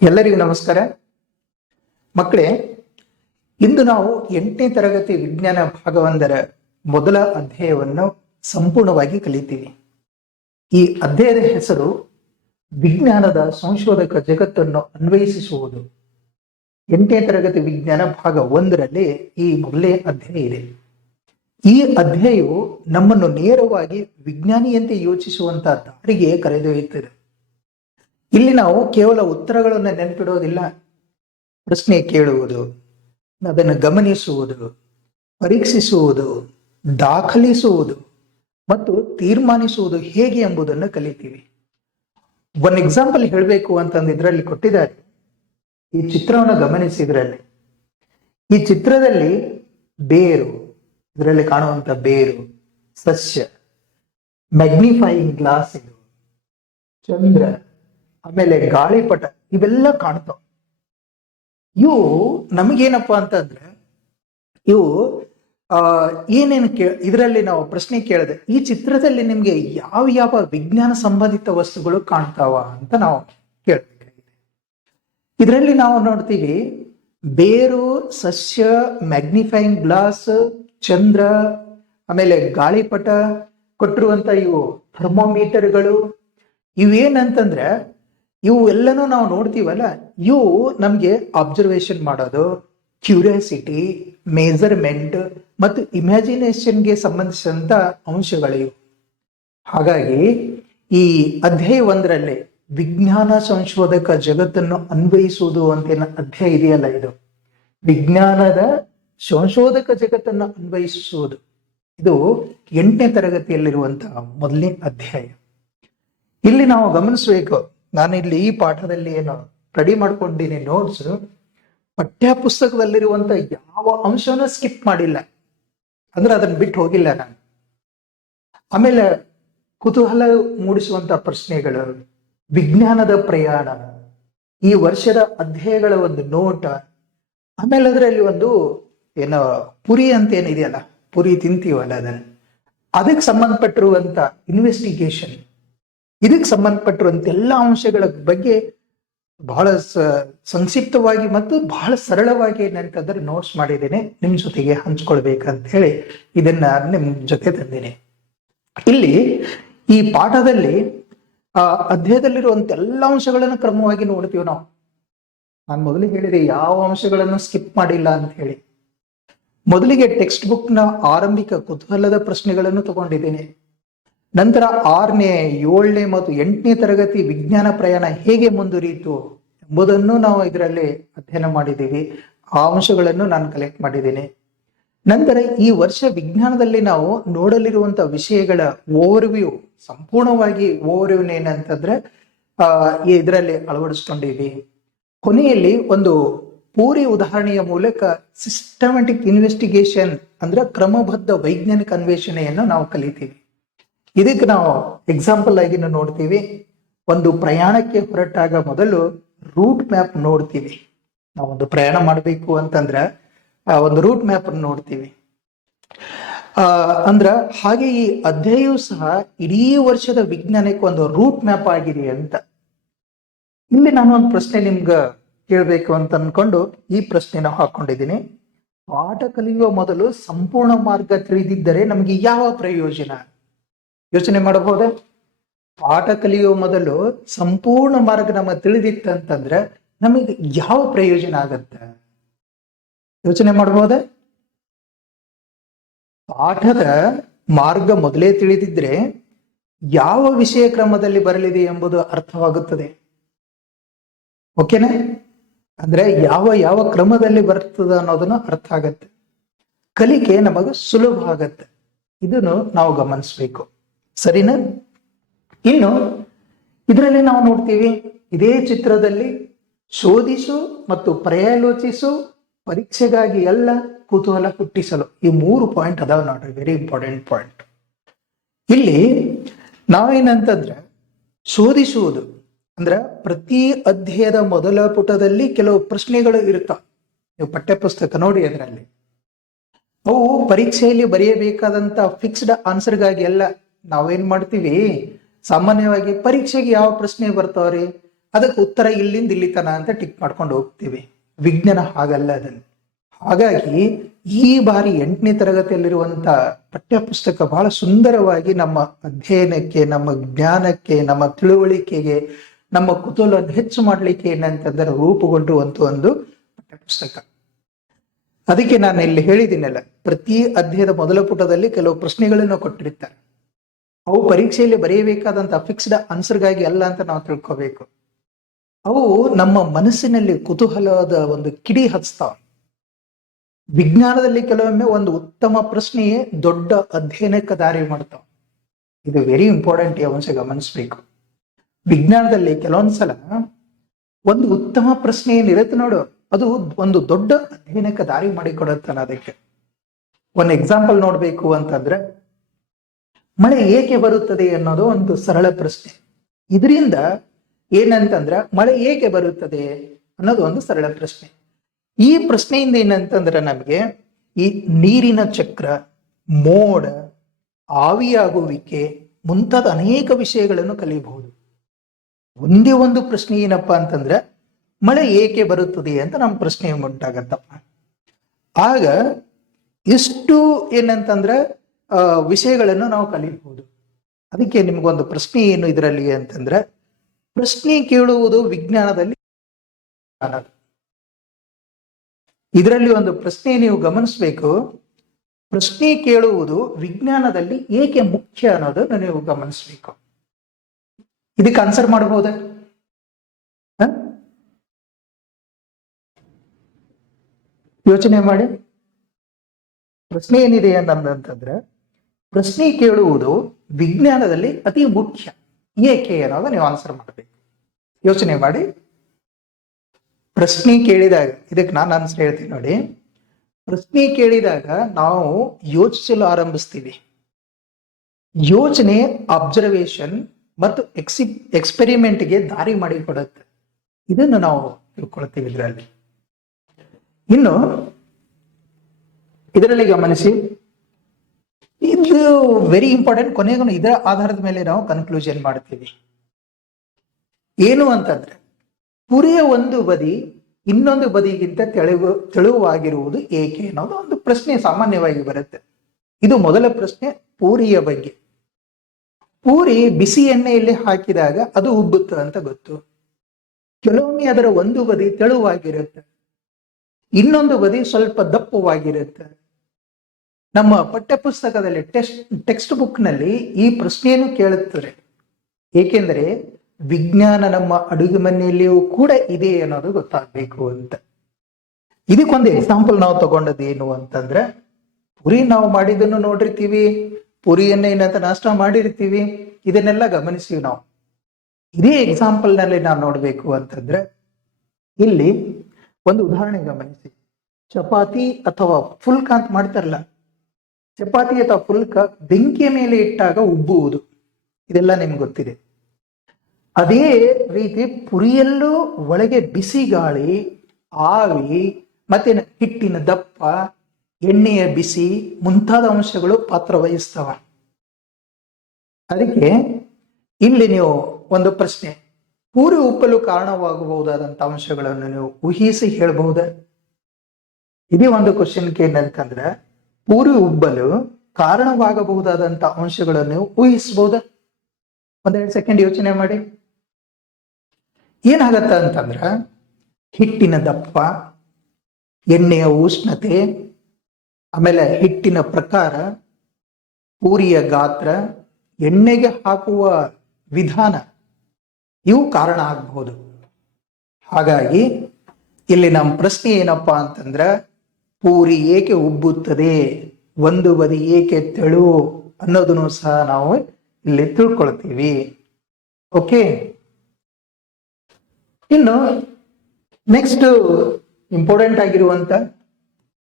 ಎಲ್ಲರಿಗೂ ನಮಸ್ಕಾರ ಮಕ್ಕಳೇ. ಇಂದು ನಾವು 8ನೇ ತರಗತಿ ವಿಜ್ಞಾನ ಭಾಗ 1ರ ಮೊದಲ ಅಧ್ಯಾಯವನ್ನು ಸಂಪೂರ್ಣವಾಗಿ ಕಲಿತೀವಿ. ಈ ಅಧ್ಯಾಯದ ಹೆಸರು ವಿಜ್ಞಾನದ ಸಂಶೋಧಕ ಜಗತ್ತನ್ನು ಅನ್ವಯಿಸುವುದು. 8ನೇ ತರಗತಿ ವಿಜ್ಞಾನ ಭಾಗ 1ರಲ್ಲಿ ಈ ಮೊದಲನೇ ಅಧ್ಯಾಯ ಇದೆ. ಈ ಅಧ್ಯಾಯವು ನಮ್ಮನ್ನು ನೇರವಾಗಿ ವಿಜ್ಞಾನಿಯಂತೆ ಯೋಚಿಸುವಂತಹ ದಾರಿಗೆ ಕರೆದೊಯ್ಯುತ್ತದೆ. ಇಲ್ಲಿ ನಾವು ಕೇವಲ ಉತ್ತರಗಳನ್ನು ನೆನಪಿಡೋದಿಲ್ಲ, ಪ್ರಶ್ನೆ ಕೇಳುವುದು, ಅದನ್ನು ಗಮನಿಸುವುದು, ಪರೀಕ್ಷಿಸುವುದು, ದಾಖಲಿಸುವುದು ಮತ್ತು ತೀರ್ಮಾನಿಸುವುದು ಹೇಗೆ ಎಂಬುದನ್ನು ಕಲಿತೀವಿ. ಒಂದು ಎಕ್ಸಾಂಪಲ್ ಹೇಳಬೇಕು ಅಂತಂದು ಇದರಲ್ಲಿ ಕೊಟ್ಟಿದ್ದಾರೆ. ಈ ಚಿತ್ರವನ್ನು ಗಮನಿಸಿದ್ರಲ್ಲಿ ಈ ಚಿತ್ರದಲ್ಲಿ ಬೇರು, ಇದರಲ್ಲಿ ಕಾಣುವಂತ ಬೇರು, ಸಸ್ಯ, ಮ್ಯಾಗ್ನಿಫೈಯಿಂಗ್ ಗ್ಲಾಸ್, ಇದು ಚಂದ್ರ, ಆಮೇಲೆ ಗಾಳಿಪಟ, ಇವೆಲ್ಲ ಕಾಣ್ತಾವ. ಇವು ನಮಗೇನಪ್ಪಾ ಅಂತಂದ್ರೆ ಇವು ಏನೇನು ಇದರಲ್ಲಿ ನಾವು ಪ್ರಶ್ನೆ ಕೇಳಿದೆ, ಈ ಚಿತ್ರದಲ್ಲಿ ನಿಮ್ಗೆ ಯಾವ ಯಾವ ವಿಜ್ಞಾನ ಸಂಬಂಧಿತ ವಸ್ತುಗಳು ಕಾಣ್ತಾವ ಅಂತ ನಾವು ಕೇಳ್ಬೇಕಾಗಿದೆ. ಇದರಲ್ಲಿ ನಾವು ನೋಡ್ತೀವಿ ಬೇರು, ಸಸ್ಯ, ಮ್ಯಾಗ್ನಿಫೈಯಿಂಗ್ ಗ್ಲಾಸ್, ಚಂದ್ರ, ಆಮೇಲೆ ಗಾಳಿಪಟ, ಕೊಟ್ಟಿರುವಂತ ಇವು ಥರ್ಮೋಮೀಟರ್ಗಳು. ಇವೇನಂತಂದ್ರೆ ಇವು ಎಲ್ಲನೂ ನಾವು ನೋಡ್ತೀವಲ್ಲ, ಇವು ನಮ್ಗೆ ಅಬ್ಸರ್ವೇಷನ್ ಮಾಡೋದು, ಕ್ಯೂರಿಯಾಸಿಟಿ, ಮೆಜರ್ಮೆಂಟ್ ಮತ್ತು ಇಮ್ಯಾಜಿನೇಷನ್ಗೆ ಸಂಬಂಧಿಸಿದಂತ ಅಂಶಗಳಿವು. ಹಾಗಾಗಿ ಈ ಅಧ್ಯಾಯ 1ರಲ್ಲಿ ವಿಜ್ಞಾನ ಸಂಶೋಧಕ ಜಗತ್ತನ್ನು ಅನ್ವಯಿಸುವುದು ಅಂತ ಅಧ್ಯಾಯ ಇದೆಯಲ್ಲ, ಇದು ವಿಜ್ಞಾನದ ಸಂಶೋಧಕ ಜಗತ್ತನ್ನು ಅನ್ವಯಿಸುವುದು. ಇದು 8ನೇ ತರಗತಿಯಲ್ಲಿರುವಂತಹ ಮೊದಲನೇ ಅಧ್ಯಾಯ. ಇಲ್ಲಿ ನಾವು ಗಮನಿಸಬೇಕು, ನಾನು ಇಲ್ಲಿ ಈ ಪಾಠದಲ್ಲಿ ಏನು ರೆಡಿ ಮಾಡ್ಕೊಂಡಿನಿ ನೋಟ್ಸ್, ಪಠ್ಯ ಪುಸ್ತಕದಲ್ಲಿರುವಂತ ಯಾವ ಅಂಶವನ್ನ ಸ್ಕಿಪ್ ಮಾಡಿಲ್ಲ, ಅಂದ್ರೆ ಅದನ್ನ ಬಿಟ್ಟು ಹೋಗಿಲ್ಲ ನಾನು. ಆಮೇಲೆ ಕುತೂಹಲ ಮೂಡಿಸುವಂತ ಪ್ರಶ್ನೆಗಳು, ವಿಜ್ಞಾನದ ಪ್ರಯಾಣ, ಈ ವರ್ಷದ ಅಧ್ಯಾಯಗಳ ಒಂದು ನೋಟ, ಆಮೇಲೆ ಅದರಲ್ಲಿ ಒಂದು ಏನೋ ಪುರಿ ಅಂತ ಏನಿದೆಯಲ್ಲ, ಪುರಿ ತಿಂತೀವಲ್ಲ, ಅದಕ್ಕೆ ಸಂಬಂಧಪಟ್ಟಿರುವಂತ ಇನ್ವೆಸ್ಟಿಗೇಷನ್, ಇದಕ್ಕೆ ಸಂಬಂಧಪಟ್ಟಿರುವಂತ ಎಲ್ಲ ಅಂಶಗಳ ಬಗ್ಗೆ ಬಹಳ ಸಂಕ್ಷಿಪ್ತವಾಗಿ ಮತ್ತು ಬಹಳ ಸರಳವಾಗಿ ಏನಂತಂದ್ರೆ ನೋಟ್ಸ್ ಮಾಡಿದ್ದೇನೆ, ನಿಮ್ ಜೊತೆಗೆ ಹಂಚ್ಕೊಳ್ಬೇಕಂತ ಹೇಳಿ ಇದನ್ನ ನಿಮ್ ಜೊತೆ ತಂದೇನೆ. ಇಲ್ಲಿ ಈ ಪಾಠದಲ್ಲಿ ಅಧ್ಯಾಯದಲ್ಲಿರುವಂತ ಎಲ್ಲ ಅಂಶಗಳನ್ನು ಕ್ರಮವಾಗಿ ನೋಡ್ತೀವಿ ನಾವು. ನಾನು ಮೊದಲಿಗೆ ಹೇಳಿದೆ ಯಾವ ಅಂಶಗಳನ್ನು ಸ್ಕಿಪ್ ಮಾಡಿಲ್ಲ ಅಂತ ಹೇಳಿ. ಮೊದಲಿಗೆ ಟೆಕ್ಸ್ಟ್ ಬುಕ್ ನ ಆರಂಭಿಕ ಕುತೂಹಲದ ಪ್ರಶ್ನೆಗಳನ್ನು ತಗೊಂಡಿದ್ದೇನೆ. ನಂತರ 6ನೇ, 7ನೇ ಮತ್ತು 8ನೇ ತರಗತಿ ವಿಜ್ಞಾನ ಪ್ರಯಾಣ ಹೇಗೆ ಮುಂದುವರಿಯಿತು ಎಂಬುದನ್ನು ನಾವು ಇದರಲ್ಲಿ ಅಧ್ಯಯನ ಮಾಡಿದ್ದೀವಿ. ಆ ಅಂಶಗಳನ್ನು ನಾನು ಕಲೆಕ್ಟ್ ಮಾಡಿದ್ದೇನೆ. ನಂತರ ಈ ವರ್ಷ ವಿಜ್ಞಾನದಲ್ಲಿ ನಾವು ನೋಡಲಿರುವಂತಹ ವಿಷಯಗಳ ಓವರ್ವ್ಯೂ, ಸಂಪೂರ್ಣವಾಗಿ ಓವರ್ವ್ಯೂ ಏನಂತಂದ್ರೆ ಇದರಲ್ಲಿ ಅಳವಡಿಸ್ಕೊಂಡಿವಿ. ಕೊನೆಯಲ್ಲಿ ಒಂದು ಪೂರಿ ಉದಾಹರಣೆಯ ಮೂಲಕ ಸಿಸ್ಟಮ್ಯಾಟಿಕ್ ಇನ್ವೆಸ್ಟಿಗೇಷನ್ ಅಂದ್ರೆ ಕ್ರಮಬದ್ಧ ವೈಜ್ಞಾನಿಕ ಅನ್ವೇಷಣೆಯನ್ನು ನಾವು ಕಲಿತೀವಿ. ಇದಕ್ಕೆ ನಾವು ಎಕ್ಸಾಂಪಲ್ ಆಗಿ ನೋಡ್ತೀವಿ. ಒಂದು ಪ್ರಯಾಣಕ್ಕೆ ಹೊರಟಾಗ ಮೊದಲು ರೂಟ್ ಮ್ಯಾಪ್ ನೋಡ್ತೀವಿ. ನಾವೊಂದು ಪ್ರಯಾಣ ಮಾಡಬೇಕು ಅಂತಂದ್ರೆ ಒಂದು ರೂಟ್ ಮ್ಯಾಪ್ ನೋಡ್ತೀವಿ. ಹಾಗೆ ಈ ಅಧ್ಯಾಯವು ಸಹ ಇಡೀ ವರ್ಷದ ವಿಜ್ಞಾನಕ್ಕೆ ಒಂದು ರೂಟ್ ಮ್ಯಾಪ್ ಆಗಿದೆ ಅಂತ. ಇಲ್ಲಿ ನಾನು ಒಂದು ಪ್ರಶ್ನೆ ನಿಮ್ಗ ಕೇಳಬೇಕು ಅಂತ ಅನ್ಕೊಂಡು ಈ ಪ್ರಶ್ನೆನ ಹಾಕೊಂಡಿದ್ದೀನಿ. ಪಾಠ ಕಲಿಯುವ ಮೊದಲು ಸಂಪೂರ್ಣ ಮಾರ್ಗ ತಿಳಿದಿದ್ದರೆ ನಮಗೆ ಯಾವ ಪ್ರಯೋಜನ? ಯೋಚನೆ ಮಾಡಬಹುದೇ? ಪಾಠ ಕಲಿಯುವ ಮೊದಲು ಸಂಪೂರ್ಣ ಮಾರ್ಗ ನಮ್ಮ ತಿಳಿದಿತ್ತಂತಂದ್ರೆ ನಮಗೆ ಯಾವ ಪ್ರಯೋಜನ ಆಗತ್ತೆ? ಯೋಚನೆ ಮಾಡಬಹುದೇ? ಪಾಠದ ಮಾರ್ಗ ಮೊದಲೇ ತಿಳಿದಿದ್ರೆ ಯಾವ ವಿಷಯ ಕ್ರಮದಲ್ಲಿ ಬರಲಿದೆ ಎಂಬುದು ಅರ್ಥವಾಗುತ್ತದೆ. ಓಕೆನಾ? ಅಂದ್ರೆ ಯಾವ ಯಾವ ಕ್ರಮದಲ್ಲಿ ಬರ್ತದ ಅನ್ನೋದನ್ನು ಅರ್ಥ ಆಗತ್ತೆ. ಕಲಿಕೆ ನಮಗೆ ಸುಲಭ ಆಗತ್ತೆ. ಇದನ್ನು ನಾವು ಗಮನಿಸ್ಬೇಕು, ಸರಿನಾ? ಇನ್ನು ಇದರಲ್ಲಿ ನಾವು ನೋಡ್ತೀವಿ, ಇದೇ ಚಿತ್ರದಲ್ಲಿ ಶೋಧಿಸು ಮತ್ತು ಪರ್ಯಾಲೋಚಿಸು, ಪರೀಕ್ಷೆಗಾಗಿ ಎಲ್ಲ, ಕುತೂಹಲ ಹುಟ್ಟಿಸಲು, ಈ 3 ಪಾಯಿಂಟ್ ಅದಾವ ನೋಡ್ರಿ, ವೆರಿ ಇಂಪಾರ್ಟೆಂಟ್ ಪಾಯಿಂಟ್. ಇಲ್ಲಿ ನಾವೇನಂತಂದ್ರೆ ಶೋಧಿಸುವುದು ಅಂದ್ರೆ ಪ್ರತಿ ಅಧ್ಯಾಯದ ಮೊದಲ ಪುಟದಲ್ಲಿ ಕೆಲವು ಪ್ರಶ್ನೆಗಳು ಇರ್ತಾವ. ನೀವು ಪಠ್ಯ ಪುಸ್ತಕ ನೋಡಿ, ಅದರಲ್ಲಿ ಅವು ಪರೀಕ್ಷೆಯಲ್ಲಿ ಬರೆಯಬೇಕಾದಂತ ಫಿಕ್ಸ್ಡ್ ಆನ್ಸರ್ಗಾಗಿ ಎಲ್ಲ ನಾವೇನ್ ಮಾಡ್ತೀವಿ, ಸಾಮಾನ್ಯವಾಗಿ ಪರೀಕ್ಷೆಗೆ ಯಾವ ಪ್ರಶ್ನೆ ಬರ್ತಾವ್ರಿ, ಅದಕ್ಕೆ ಉತ್ತರ ಇಲ್ಲಿಂದ ಇಲ್ಲಿ ತನ ಅಂತ ಟಿಕ್ ಮಾಡ್ಕೊಂಡು ಹೋಗ್ತೀವಿ. ವಿಜ್ಞಾನ ಹಾಗಲ್ಲ. ಅದನ್ನು ಹಾಗಾಗಿ ಈ ಬಾರಿ 8ನೇ ತರಗತಿಯಲ್ಲಿರುವಂತ ಪಠ್ಯ ಪುಸ್ತಕ ಬಹಳ ಸುಂದರವಾಗಿ ನಮ್ಮ ಅಧ್ಯಯನಕ್ಕೆ, ನಮ್ಮ ಜ್ಞಾನಕ್ಕೆ, ನಮ್ಮ ತಿಳುವಳಿಕೆಗೆ, ನಮ್ಮ ಕುತೂಹಲವನ್ನು ಹೆಚ್ಚು ಮಾಡ್ಲಿಕ್ಕೆ ಏನಂತಂದ್ರೆ ರೂಪುಗೊಂಡಿರುವಂತ ಒಂದು ಪಠ್ಯ ಪುಸ್ತಕ. ಅದಕ್ಕೆ ನಾನು ಇಲ್ಲಿ ಹೇಳಿದ್ದೀನಲ್ಲ, ಪ್ರತಿ ಅಧ್ಯಾಯದ ಮೊದಲ ಪುಟದಲ್ಲಿ ಕೆಲವು ಪ್ರಶ್ನೆಗಳನ್ನು ಕೊಟ್ಟಿರ್ತಾರೆ. ಅವು ಪರೀಕ್ಷೆಯಲ್ಲಿ ಬರೆಯಬೇಕಾದಂತ ಫಿಕ್ಸ್ಡ್ ಆನ್ಸರ್ಗಾಗಿ ಅಲ್ಲ ಅಂತ ನಾವು ತಿಳ್ಕೋಬೇಕು. ಅವು ನಮ್ಮ ಮನಸ್ಸಿನಲ್ಲಿ ಕುತೂಹಲದ ಒಂದು ಕಿಡಿ ಹಚ್ತಾವ. ವಿಜ್ಞಾನದಲ್ಲಿ ಕೆಲವೊಮ್ಮೆ ಒಂದು ಉತ್ತಮ ಪ್ರಶ್ನೆಯೇ ದೊಡ್ಡ ಅಧ್ಯಯನಕ್ಕೆ ದಾರಿ ಮಾಡ್ತಾವ. ಇದು ವೆರಿ ಇಂಪಾರ್ಟೆಂಟ್, ಈ ಅಂಶ ಗಮನಿಸ್ಬೇಕು. ವಿಜ್ಞಾನದಲ್ಲಿ ಕೆಲವೊಂದ್ಸಲ ಒಂದು ಉತ್ತಮ ಪ್ರಶ್ನೆ ಏನಿರುತ್ತೆ ನೋಡು, ಅದು ಒಂದು ದೊಡ್ಡ ಅಧ್ಯಯನಕ್ಕೆ ದಾರಿ ಮಾಡಿಕೊಡುತ್ತಾನೆ. ಅದಕ್ಕೆ ಒಂದು ಎಕ್ಸಾಂಪಲ್ ನೋಡ್ಬೇಕು ಅಂತಂದ್ರೆ, ಮಳೆ ಏಕೆ ಬರುತ್ತದೆ ಅನ್ನೋದು ಒಂದು ಸರಳ ಪ್ರಶ್ನೆ. ಇದರಿಂದ ಏನಂತಂದ್ರ ಮಳೆ ಏಕೆ ಬರುತ್ತದೆ ಅನ್ನೋದು ಒಂದು ಸರಳ ಪ್ರಶ್ನೆ. ಈ ಪ್ರಶ್ನೆಯಿಂದ ಏನಂತಂದ್ರೆ ನಮಗೆ ಈ ನೀರಿನ ಚಕ್ರ, ಮೋಡ, ಆವಿಯಾಗುವಿಕೆ ಮುಂತಾದ ಅನೇಕ ವಿಷಯಗಳನ್ನು ಕಲಿಯಬಹುದು. ಒಂದೇ ಒಂದು ಪ್ರಶ್ನೆ ಏನಪ್ಪಾ ಅಂತಂದ್ರೆ ಮಳೆ ಏಕೆ ಬರುತ್ತದೆ ಅಂತ ನಮ್ಮ ಪ್ರಶ್ನೆ ಉಂಟಾಗತ್ತಪ್ಪ. ಆಗ ಎಷ್ಟು ಏನಂತಂದ್ರೆ ವಿಷಯಗಳನ್ನು ನಾವು ಕಲಿಯಬಹುದು. ಅದಕ್ಕೆ ನಿಮ್ಗೊಂದು ಪ್ರಶ್ನೆ ಏನು ಇದರಲ್ಲಿ ಅಂತಂದ್ರೆ, ಪ್ರಶ್ನೆ ಕೇಳುವುದು ವಿಜ್ಞಾನದಲ್ಲಿ ಇದರಲ್ಲಿ ಒಂದು ಪ್ರಶ್ನೆ ನೀವು ಗಮನಿಸಬೇಕು. ಪ್ರಶ್ನೆ ಕೇಳುವುದು ವಿಜ್ಞಾನದಲ್ಲಿ ಏಕೆ ಮುಖ್ಯ ಅನ್ನೋದನ್ನು ನೀವು ಗಮನಿಸಬೇಕು. ಇದಕ್ಕೆ ಆನ್ಸರ್ ಮಾಡಬಹುದಾ? ಯೋಚನೆ ಮಾಡಿ. ಪ್ರಶ್ನೆ ಏನಿದೆ ಅಂತಂದ್ರೆ, ಪ್ರಶ್ನೆ ಕೇಳುವುದು ವಿಜ್ಞಾನದಲ್ಲಿ ಅತಿ ಮುಖ್ಯ, ಏಕೆ ಅನ್ನೋದು ನೀವು ಆನ್ಸರ್ ಮಾಡಬೇಕು. ಯೋಚನೆ ಮಾಡಿ. ಪ್ರಶ್ನೆ ಕೇಳಿದಾಗ, ಇದಕ್ಕೆ ನಾನು ಆನ್ಸರ್ ಹೇಳ್ತೀನಿ ನೋಡಿ. ಪ್ರಶ್ನೆ ಕೇಳಿದಾಗ ನಾವು ಯೋಚಿಸಲು ಆರಂಭಿಸ್ತೀವಿ. ಯೋಚನೆ ಅಬ್ಸರ್ವೇಷನ್ ಮತ್ತು ಎಕ್ಸ್ಪೆರಿಮೆಂಟ್ಗೆ ದಾರಿ ಮಾಡಿಕೊಡುತ್ತೆ. ಇದನ್ನು ನಾವು ತಿಳ್ಕೊಳ್ತೀವಿ ಇದರಲ್ಲಿ. ಇನ್ನು ಇದರಲ್ಲಿ ಗಮನಿಸಿ, ಇದು ವೆರಿ ಇಂಪಾರ್ಟೆಂಟ್. ಕೊನೆಗೂ ಇದರ ಆಧಾರದ ಮೇಲೆ ನಾವು ಕನ್ಕ್ಲೂಷನ್ ಮಾಡ್ತೀವಿ. ಏನು ಅಂತಂದ್ರೆ, ಪುರಿಯ ಒಂದು ಬದಿ ಇನ್ನೊಂದು ಬದಿಗಿಂತ ತೆಳುವಾಗಿರುವುದು ಏಕೆ ಅನ್ನೋದು ಒಂದು ಪ್ರಶ್ನೆ ಸಾಮಾನ್ಯವಾಗಿ ಬರುತ್ತೆ. ಇದು ಮೊದಲ ಪ್ರಶ್ನೆ ಪೂರಿಯ ಬಗ್ಗೆ. ಪೂರಿ ಬಿಸಿ ಎಣ್ಣೆಯಲ್ಲಿ ಹಾಕಿದಾಗ ಅದು ಉಬ್ಬುತ್ತೆ ಅಂತ ಗೊತ್ತು. ಕೆಲವೊಮ್ಮೆ ಅದರ ಒಂದು ಬದಿ ತೆಳುವಾಗಿರುತ್ತೆ, ಇನ್ನೊಂದು ಬದಿ ಸ್ವಲ್ಪ ದಪ್ಪವಾಗಿರುತ್ತೆ. ನಮ್ಮ ಪಠ್ಯ ಪುಸ್ತಕದಲ್ಲಿ ಟೆಕ್ಸ್ಟ್ ಬುಕ್ ನಲ್ಲಿ ಈ ಪ್ರಶ್ನೆಯನ್ನು ಕೇಳುತ್ತಾರೆ. ಏಕೆಂದರೆ ವಿಜ್ಞಾನ ನಮ್ಮ ಅಡುಗೆ ಮನೆಯಲ್ಲಿಯೂ ಕೂಡ ಇದೆ ಅನ್ನೋದು ಗೊತ್ತಾಗಬೇಕು ಅಂತ. ಇದಕ್ಕೊಂದು ಎಕ್ಸಾಂಪಲ್ ನಾವು ತಗೊಂಡದ್ದು ಏನು ಅಂತಂದ್ರೆ, ಪುರಿ ನಾವು ಮಾಡಿದ್ದನ್ನು ನೋಡಿರ್ತೀವಿ, ಪುರಿಯನ್ನ ಏನಂತ ನಾಷ್ಟ ಮಾಡಿರ್ತೀವಿ, ಇದನ್ನೆಲ್ಲ ಗಮನಿಸ್ತೀವಿ ನಾವು. ಇದೇ ಎಕ್ಸಾಂಪಲ್ ನಲ್ಲಿ ನಾವು ನೋಡ್ಬೇಕು ಅಂತಂದ್ರೆ, ಇಲ್ಲಿ ಒಂದು ಉದಾಹರಣೆ ಗಮನಿಸಿ. ಚಪಾತಿ ಅಥವಾ ಫುಲ್ಕ ಅಂತ ಮಾಡ್ತಾರಲ್ಲ, ಚಪಾತಿ ಅಥವಾ ಫುಲ್ಕ ಬೆಂಕಿಯ ಮೇಲೆ ಇಟ್ಟಾಗ ಉಬ್ಬುವುದು, ಇದೆಲ್ಲ ನಿಮ್ಗೆ ಗೊತ್ತಿದೆ. ಅದೇ ರೀತಿ ಪುರಿಯಲ್ಲೂ ಒಳಗೆ ಬಿಸಿ ಗಾಳಿ, ಆವಿ, ಮತ್ತೆ ಹಿಟ್ಟಿನ ದಪ್ಪ, ಎಣ್ಣೆಯ ಬಿಸಿ ಮುಂತಾದ ಅಂಶಗಳು ಪಾತ್ರ ವಹಿಸ್ತವ. ಅದಕ್ಕೆ ಇಲ್ಲಿ ನೀವು ಒಂದು ಪ್ರಶ್ನೆ, ಪೂರಿ ಉಪ್ಪಲು ಕಾರಣವಾಗಬಹುದಾದಂತ ಅಂಶಗಳನ್ನು ನೀವು ಊಹಿಸಿ ಹೇಳಬಹುದ? ಇದೇ ಒಂದು ಕ್ವಶನ್ ಏನಂತಂದ್ರೆ, ಪೂರಿ ಉಬ್ಬಲು ಕಾರಣವಾಗಬಹುದಾದಂತ ಅಂಶಗಳನ್ನು ನೀವು ಊಹಿಸಬಹುದ? 1-2 ಸೆಕೆಂಡ್ ಯೋಚನೆ ಮಾಡಿ. ಏನಾಗತ್ತ ಅಂತಂದ್ರ, ಹಿಟ್ಟಿನ ದಪ್ಪ, ಎಣ್ಣೆಯ ಉಷ್ಣತೆ, ಆಮೇಲೆ ಹಿಟ್ಟಿನ ಪ್ರಕಾರ, ಪೂರಿಯ ಗಾತ್ರ, ಎಣ್ಣೆಗೆ ಹಾಕುವ ವಿಧಾನ, ಇವು ಕಾರಣ ಆಗಬಹುದು. ಹಾಗಾಗಿ ಇಲ್ಲಿ ನಮ್ಮ ಪ್ರಶ್ನೆ ಏನಪ್ಪಾ ಅಂತಂದ್ರ, ಪೂರಿ ಏಕೆ ಉಬ್ಬುತ್ತದೆ, ಒಂದು ಬದಿ ಏಕೆ ತೆಳು ಅನ್ನೋದನ್ನು ಸಹ ನಾವು ಇಲ್ಲಿ ತಿಳ್ಕೊಳ್ತೀವಿ. ಓಕೆ. ಇನ್ನು ನೆಕ್ಸ್ಟ್ ಇಂಪಾರ್ಟೆಂಟ್ ಆಗಿರುವಂತ,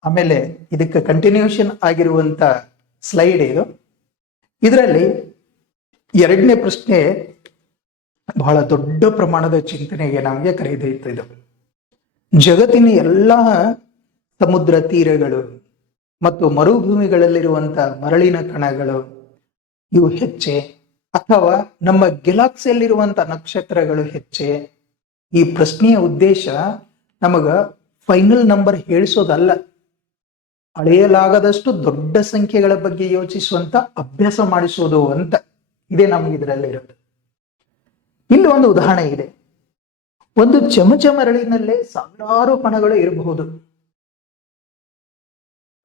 ಆಮೇಲೆ ಇದಕ್ಕೆ ಕಂಟಿನ್ಯೂಷನ್ ಆಗಿರುವಂತ ಸ್ಲೈಡ್ ಇದು. ಇದರಲ್ಲಿ 2ನೇ ಪ್ರಶ್ನೆ ಬಹಳ ದೊಡ್ಡ ಪ್ರಮಾಣದ ಚಿಂತನೆಗೆ ನಮಗೆ ಕರೆದೊಯ್ತು. ಇದು ಜಗತ್ತಿನ ಎಲ್ಲ ಸಮುದ್ರ ತೀರಗಳು ಮತ್ತು ಮರುಭೂಮಿಗಳಲ್ಲಿರುವಂತ ಮರಳಿನ ಕಣಗಳು ಇವು ಹೆಚ್ಚೆ, ಅಥವಾ ನಮ್ಮ ಗೆಲಾಕ್ಸಿಯಲ್ಲಿರುವಂತ ನಕ್ಷತ್ರಗಳು ಹೆಚ್ಚೆ, ಈ ಪ್ರಶ್ನೆಯ ಉದ್ದೇಶ ನಮಗ ಫೈನಲ್ ನಂಬರ್ ಹೇಳಿಸೋದಲ್ಲ, ಅಳೆಯಲಾಗದಷ್ಟು ದೊಡ್ಡ ಸಂಖ್ಯೆಗಳ ಬಗ್ಗೆ ಯೋಚಿಸುವಂತ ಅಭ್ಯಾಸ ಮಾಡಿಸೋದು ಅಂತ. ಇದೇ ನಮ್ಗೆ ಇದರಲ್ಲಿ ಇರುತ್ತೆ. ಇಲ್ಲಿ ಒಂದು ಉದಾಹರಣೆ ಇದೆ. ಒಂದು ಚಮಚ ಮರಳಿನಲ್ಲೇ ಸಾವಿರಾರು ಕಣಗಳು ಇರಬಹುದು.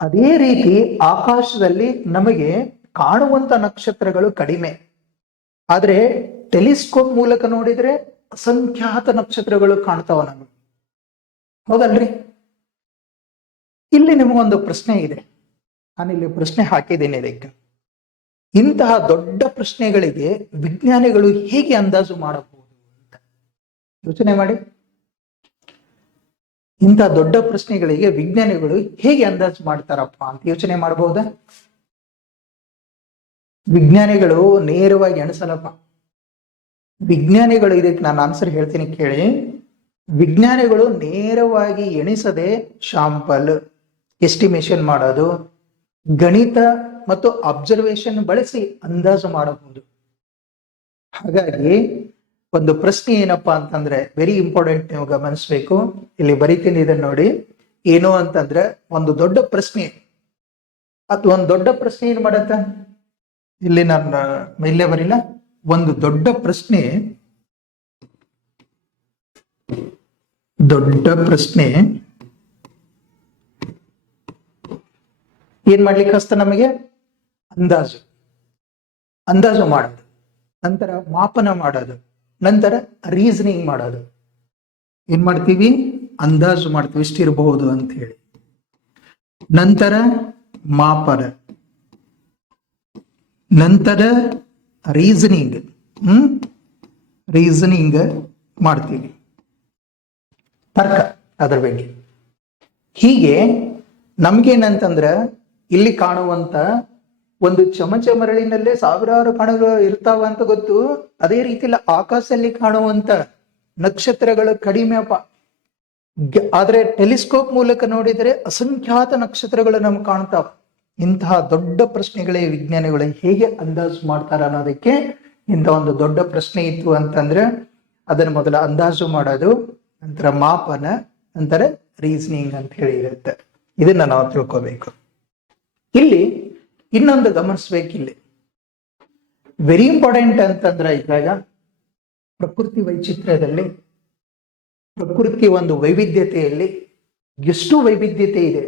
ಅದೇ ರೀತಿ ಆಕಾಶದಲ್ಲಿ ನಮಗೆ ಕಾಣುವಂತ ನಕ್ಷತ್ರಗಳು ಕಡಿಮೆ, ಆದ್ರೆ ಟೆಲಿಸ್ಕೋಪ್ ಮೂಲಕ ನೋಡಿದ್ರೆ ಅಸಂಖ್ಯಾತ ನಕ್ಷತ್ರಗಳು ಕಾಣ್ತಾವ ನಮಗೆ, ಹೌದಲ್ರಿ? ಇಲ್ಲಿ ನಿಮಗೊಂದು ಪ್ರಶ್ನೆ ಇದೆ, ನಾನಿಲ್ಲಿ ಪ್ರಶ್ನೆ ಹಾಕಿದ್ದೀನಿ ಇದಕ್ಕೆ. ಇಂತಹ ದೊಡ್ಡ ಪ್ರಶ್ನೆಗಳಿಗೆ ವಿಜ್ಞಾನಿಗಳು ಹೇಗೆ ಅಂದಾಜು ಮಾಡಬಹುದು ಅಂತ ಯೋಚನೆ ಮಾಡಿ. ಇಂತಹ ದೊಡ್ಡ ಪ್ರಶ್ನೆಗಳಿಗೆ ವಿಜ್ಞಾನಿಗಳು ಹೇಗೆ ಅಂದಾಜು ಮಾಡ್ತಾರಪ್ಪ ಅಂತ ಯೋಚನೆ ಮಾಡಬಹುದಾ? ವಿಜ್ಞಾನಿಗಳು ನೇರವಾಗಿ ಎಣಿಸಲ್ಲಪ್ಪ. ವಿಜ್ಞಾನಿಗಳು, ಇದಕ್ಕೆ ನಾನು ಆನ್ಸರ್ ಹೇಳ್ತೀನಿ ಕೇಳಿ. ವಿಜ್ಞಾನಿಗಳು ನೇರವಾಗಿ ಎಣಿಸದೆ ಶಾಂಪಲ್ ಎಸ್ಟಿಮೇಷನ್ ಮಾಡೋದು, ಗಣಿತ ಮತ್ತು ಅಬ್ಸರ್ವೇಷನ್ ಬಳಸಿ ಅಂದಾಜು ಮಾಡಬಹುದು. ಹಾಗಾಗಿ ಒಂದು ಪ್ರಶ್ನೆ ಏನಪ್ಪಾ ಅಂತಂದ್ರೆ ವೆರಿ ಇಂಪಾರ್ಟೆಂಟ್, ನೀವು ಗಮನಿಸ್ಬೇಕು. ಇಲ್ಲಿ ಬರಿತೀನಿ ಇದನ್ನ ನೋಡಿ. ಏನು ಅಂತಂದ್ರೆ ಒಂದು ದೊಡ್ಡ ಪ್ರಶ್ನೆ, ಅದು ಒಂದು ದೊಡ್ಡ ಪ್ರಶ್ನೆ ಏನ್ ಮಾಡತ್ತ, ಇಲ್ಲಿ ನಾನು ಇಲ್ಲೇ ಬರಿಲ್ಲ. ಒಂದು ದೊಡ್ಡ ಪ್ರಶ್ನೆ ಏನ್ ಮಾಡ್ಲಿಕ್ಕೆ ಹಸ್ತ ನಮಗೆ ಅಂದಾಜು ಮಾಡೋದು, ನಂತರ ಮಾಪನ ಮಾಡೋದು, ನಂತರ ರೀಸನಿಂಗ್ ಮಾಡೋದು. ಏನ್ ಮಾಡ್ತೀವಿ? ಅಂದಾಜು ಮಾಡ್ತೀವಿ, ಇಷ್ಟಿರಬಹುದು ಅಂತ ಹೇಳಿ. ನಂತರ ಮಾಪನ, ನಂತರ ರೀಸನಿಂಗ್ ಮಾಡ್ತೀವಿ, ತರ್ಕ ಅದರ ಬಗ್ಗೆ. ಹೀಗೆ ನಮ್ಗೇನಂತಂದ್ರ ಇಲ್ಲಿ ಕಾಣುವಂತ ಒಂದು ಚಮಚ ಮರಳಿನಲ್ಲೇ ಸಾವಿರಾರು ಕಣಗಳು ಇರ್ತಾವ ಅಂತ ಗೊತ್ತು. ಅದೇ ರೀತಿಯಲ್ಲಿ ಆಕಾಶದಲ್ಲಿ ಕಾಣುವಂತ ನಕ್ಷತ್ರಗಳು ಕಡಿಮೆ ಅಪ್ಪ. ಆದ್ರೆ ಟೆಲಿಸ್ಕೋಪ್ ಮೂಲಕ ನೋಡಿದರೆ ಅಸಂಖ್ಯಾತ ನಕ್ಷತ್ರಗಳು ನಮ್ಗೆ ಕಾಣ್ತಾವ. ಇಂತಹ ದೊಡ್ಡ ಪ್ರಶ್ನೆಗಳೇ ವಿಜ್ಞಾನಿಗಳು ಹೇಗೆ ಅಂದಾಜು ಮಾಡ್ತಾರ ಅನ್ನೋದಕ್ಕೆ ಇಂಥ ಒಂದು ದೊಡ್ಡ ಪ್ರಶ್ನೆ ಇತ್ತು ಅಂತಂದ್ರೆ ಅದನ್ನ ಮೊದಲ ಅಂದಾಜು ಮಾಡೋದು, ನಂತರ ಮಾಪನ, ನಂತರ ರೀಸನಿಂಗ್ ಅಂತ ಹೇಳಿ ಇರುತ್ತೆ. ಇದನ್ನ ನಾವು ತಿಳ್ಕೋಬೇಕು. ಇಲ್ಲಿ ಇನ್ನೊಂದು ಗಮನಿಸ್ಬೇಕಿಲ್ಲಿ ವೆರಿ ಇಂಪಾರ್ಟೆಂಟ್ ಅಂತಂದ್ರೆ, ಇವಾಗ ಪ್ರಕೃತಿ ವೈಚಿತ್ರ್ಯದಲ್ಲಿ, ಪ್ರಕೃತಿ ಒಂದು ವೈವಿಧ್ಯತೆಯಲ್ಲಿ ಎಷ್ಟು ವೈವಿಧ್ಯತೆ ಇದೆ.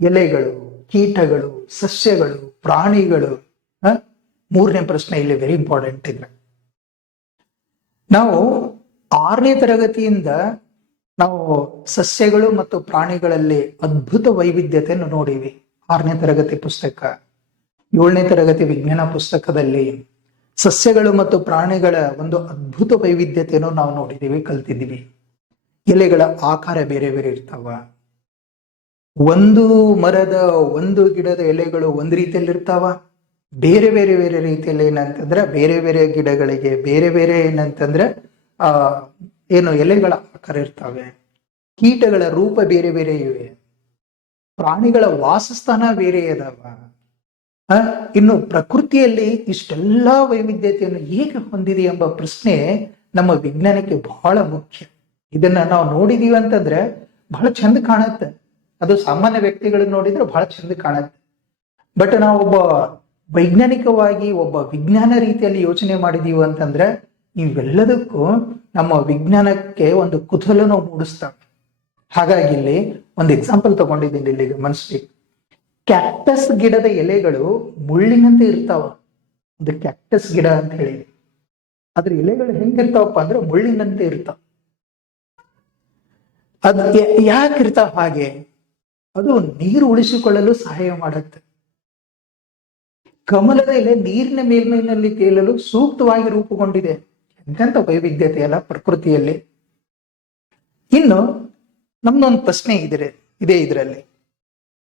ಎಲೆಗಳು, ಕೀಟಗಳು, ಸಸ್ಯಗಳು, ಪ್ರಾಣಿಗಳು. ಮೂರನೇ ಪ್ರಶ್ನೆ ಇಲ್ಲಿ ವೆರಿ ಇಂಪಾರ್ಟೆಂಟ್ ಇದೆ. ನಾವು 6ನೇ ತರಗತಿಯಿಂದ ನಾವು ಸಸ್ಯಗಳು ಮತ್ತು ಪ್ರಾಣಿಗಳಲ್ಲಿ ಅದ್ಭುತ ವೈವಿಧ್ಯತೆಯನ್ನು ನೋಡಿವಿ. 6ನೇ ತರಗತಿ ಪುಸ್ತಕ, 7ನೇ ತರಗತಿ ವಿಜ್ಞಾನ ಪುಸ್ತಕದಲ್ಲಿ ಸಸ್ಯಗಳು ಮತ್ತು ಪ್ರಾಣಿಗಳ ಒಂದು ಅದ್ಭುತ ವೈವಿಧ್ಯತೆಯನ್ನು ನಾವು ನೋಡಿದೀವಿ, ಕಲ್ತಿದ್ದೀವಿ. ಎಲೆಗಳ ಆಕಾರ ಬೇರೆ ಬೇರೆ ಇರ್ತಾವ. ಒಂದು ಮರದ, ಒಂದು ಗಿಡದ ಎಲೆಗಳು ಒಂದು ರೀತಿಯಲ್ಲಿ ಇರ್ತಾವ, ಬೇರೆ ಬೇರೆ ಬೇರೆ ರೀತಿಯಲ್ಲಿ ಏನಂತಂದ್ರೆ ಬೇರೆ ಬೇರೆ ಗಿಡಗಳಿಗೆ ಬೇರೆ ಬೇರೆ ಏನಂತಂದ್ರೆ ಎಲೆಗಳ ಆಕಾರ ಇರ್ತವೆ. ಕೀಟಗಳ ರೂಪ ಬೇರೆ ಬೇರೆ ಇವೆ, ಪ್ರಾಣಿಗಳ ವಾಸಸ್ಥಾನ ಬೇರೆ ಇದಾವ. ಇನ್ನು ಪ್ರಕೃತಿಯಲ್ಲಿ ಇಷ್ಟೆಲ್ಲಾ ವೈವಿಧ್ಯತೆಯನ್ನು ಹೇಗೆ ಹೊಂದಿದೆ ಎಂಬ ಪ್ರಶ್ನೆ ನಮ್ಮ ವಿಜ್ಞಾನಕ್ಕೆ ಬಹಳ ಮುಖ್ಯ. ಇದನ್ನ ನಾವು ನೋಡಿದೀವಿ ಅಂತಂದ್ರೆ ಬಹಳ ಚಂದ ಕಾಣುತ್ತೆ. ಅದು ಸಾಮಾನ್ಯ ವ್ಯಕ್ತಿಗಳನ್ನ ನೋಡಿದ್ರೆ ಬಹಳ ಚಂದ ಕಾಣುತ್ತೆ. ಬಟ್ ನಾವು ಒಬ್ಬ ವೈಜ್ಞಾನಿಕವಾಗಿ ಒಬ್ಬ ವಿಜ್ಞಾನ ರೀತಿಯಲ್ಲಿ ಯೋಚನೆ ಮಾಡಿದೀವಿ ಅಂತಂದ್ರೆ ಇವೆಲ್ಲದಕ್ಕೂ ನಮ್ಮ ವಿಜ್ಞಾನಕ್ಕೆ ಒಂದು ಕುತೂಹಲನ ಮೂಡಿಸ್ತಾವೆ. ಹಾಗಾಗಿ ಇಲ್ಲಿ ಒಂದು ಎಕ್ಸಾಂಪಲ್ ತಗೊಂಡಿದ್ದೀನಿ, ಇಲ್ಲಿ ಗಮನಿಸ್ಬೇಕು. ಕ್ಯಾಕ್ಟಸ್ ಗಿಡದ ಎಲೆಗಳು ಮುಳ್ಳಿನಂತೆ ಇರ್ತಾವ. ಒಂದು ಕ್ಯಾಕ್ಟಸ್ ಗಿಡ ಅಂತ ಹೇಳಿ ಅದ್ರ ಎಲೆಗಳು ಹೆಂಗಿರ್ತಾವಪ್ಪ ಅಂದ್ರೆ ಮುಳ್ಳಿನಂತೆ ಇರ್ತಾವ. ಅದ್ ಯಾಕಿರ್ತಾವ ಹಾಗೆ? ಅದು ನೀರು ಉಳಿಸಿಕೊಳ್ಳಲು ಸಹಾಯ ಮಾಡುತ್ತೆ. ಕಮಲದ ಎಲೆ ನೀರಿನ ಮೇಲ್ಮೈನಲ್ಲಿ ತೇಲಲು ಸೂಕ್ತವಾಗಿ ರೂಪುಗೊಂಡಿದೆ. ಎಂತೆಂಥ ವೈವಿಧ್ಯತೆ ಅಲ್ಲ ಪ್ರಕೃತಿಯಲ್ಲಿ. ಇನ್ನು ನಮ್ದೊಂದು ಪ್ರಶ್ನೆ ಇದೆ ಇದರಲ್ಲಿ.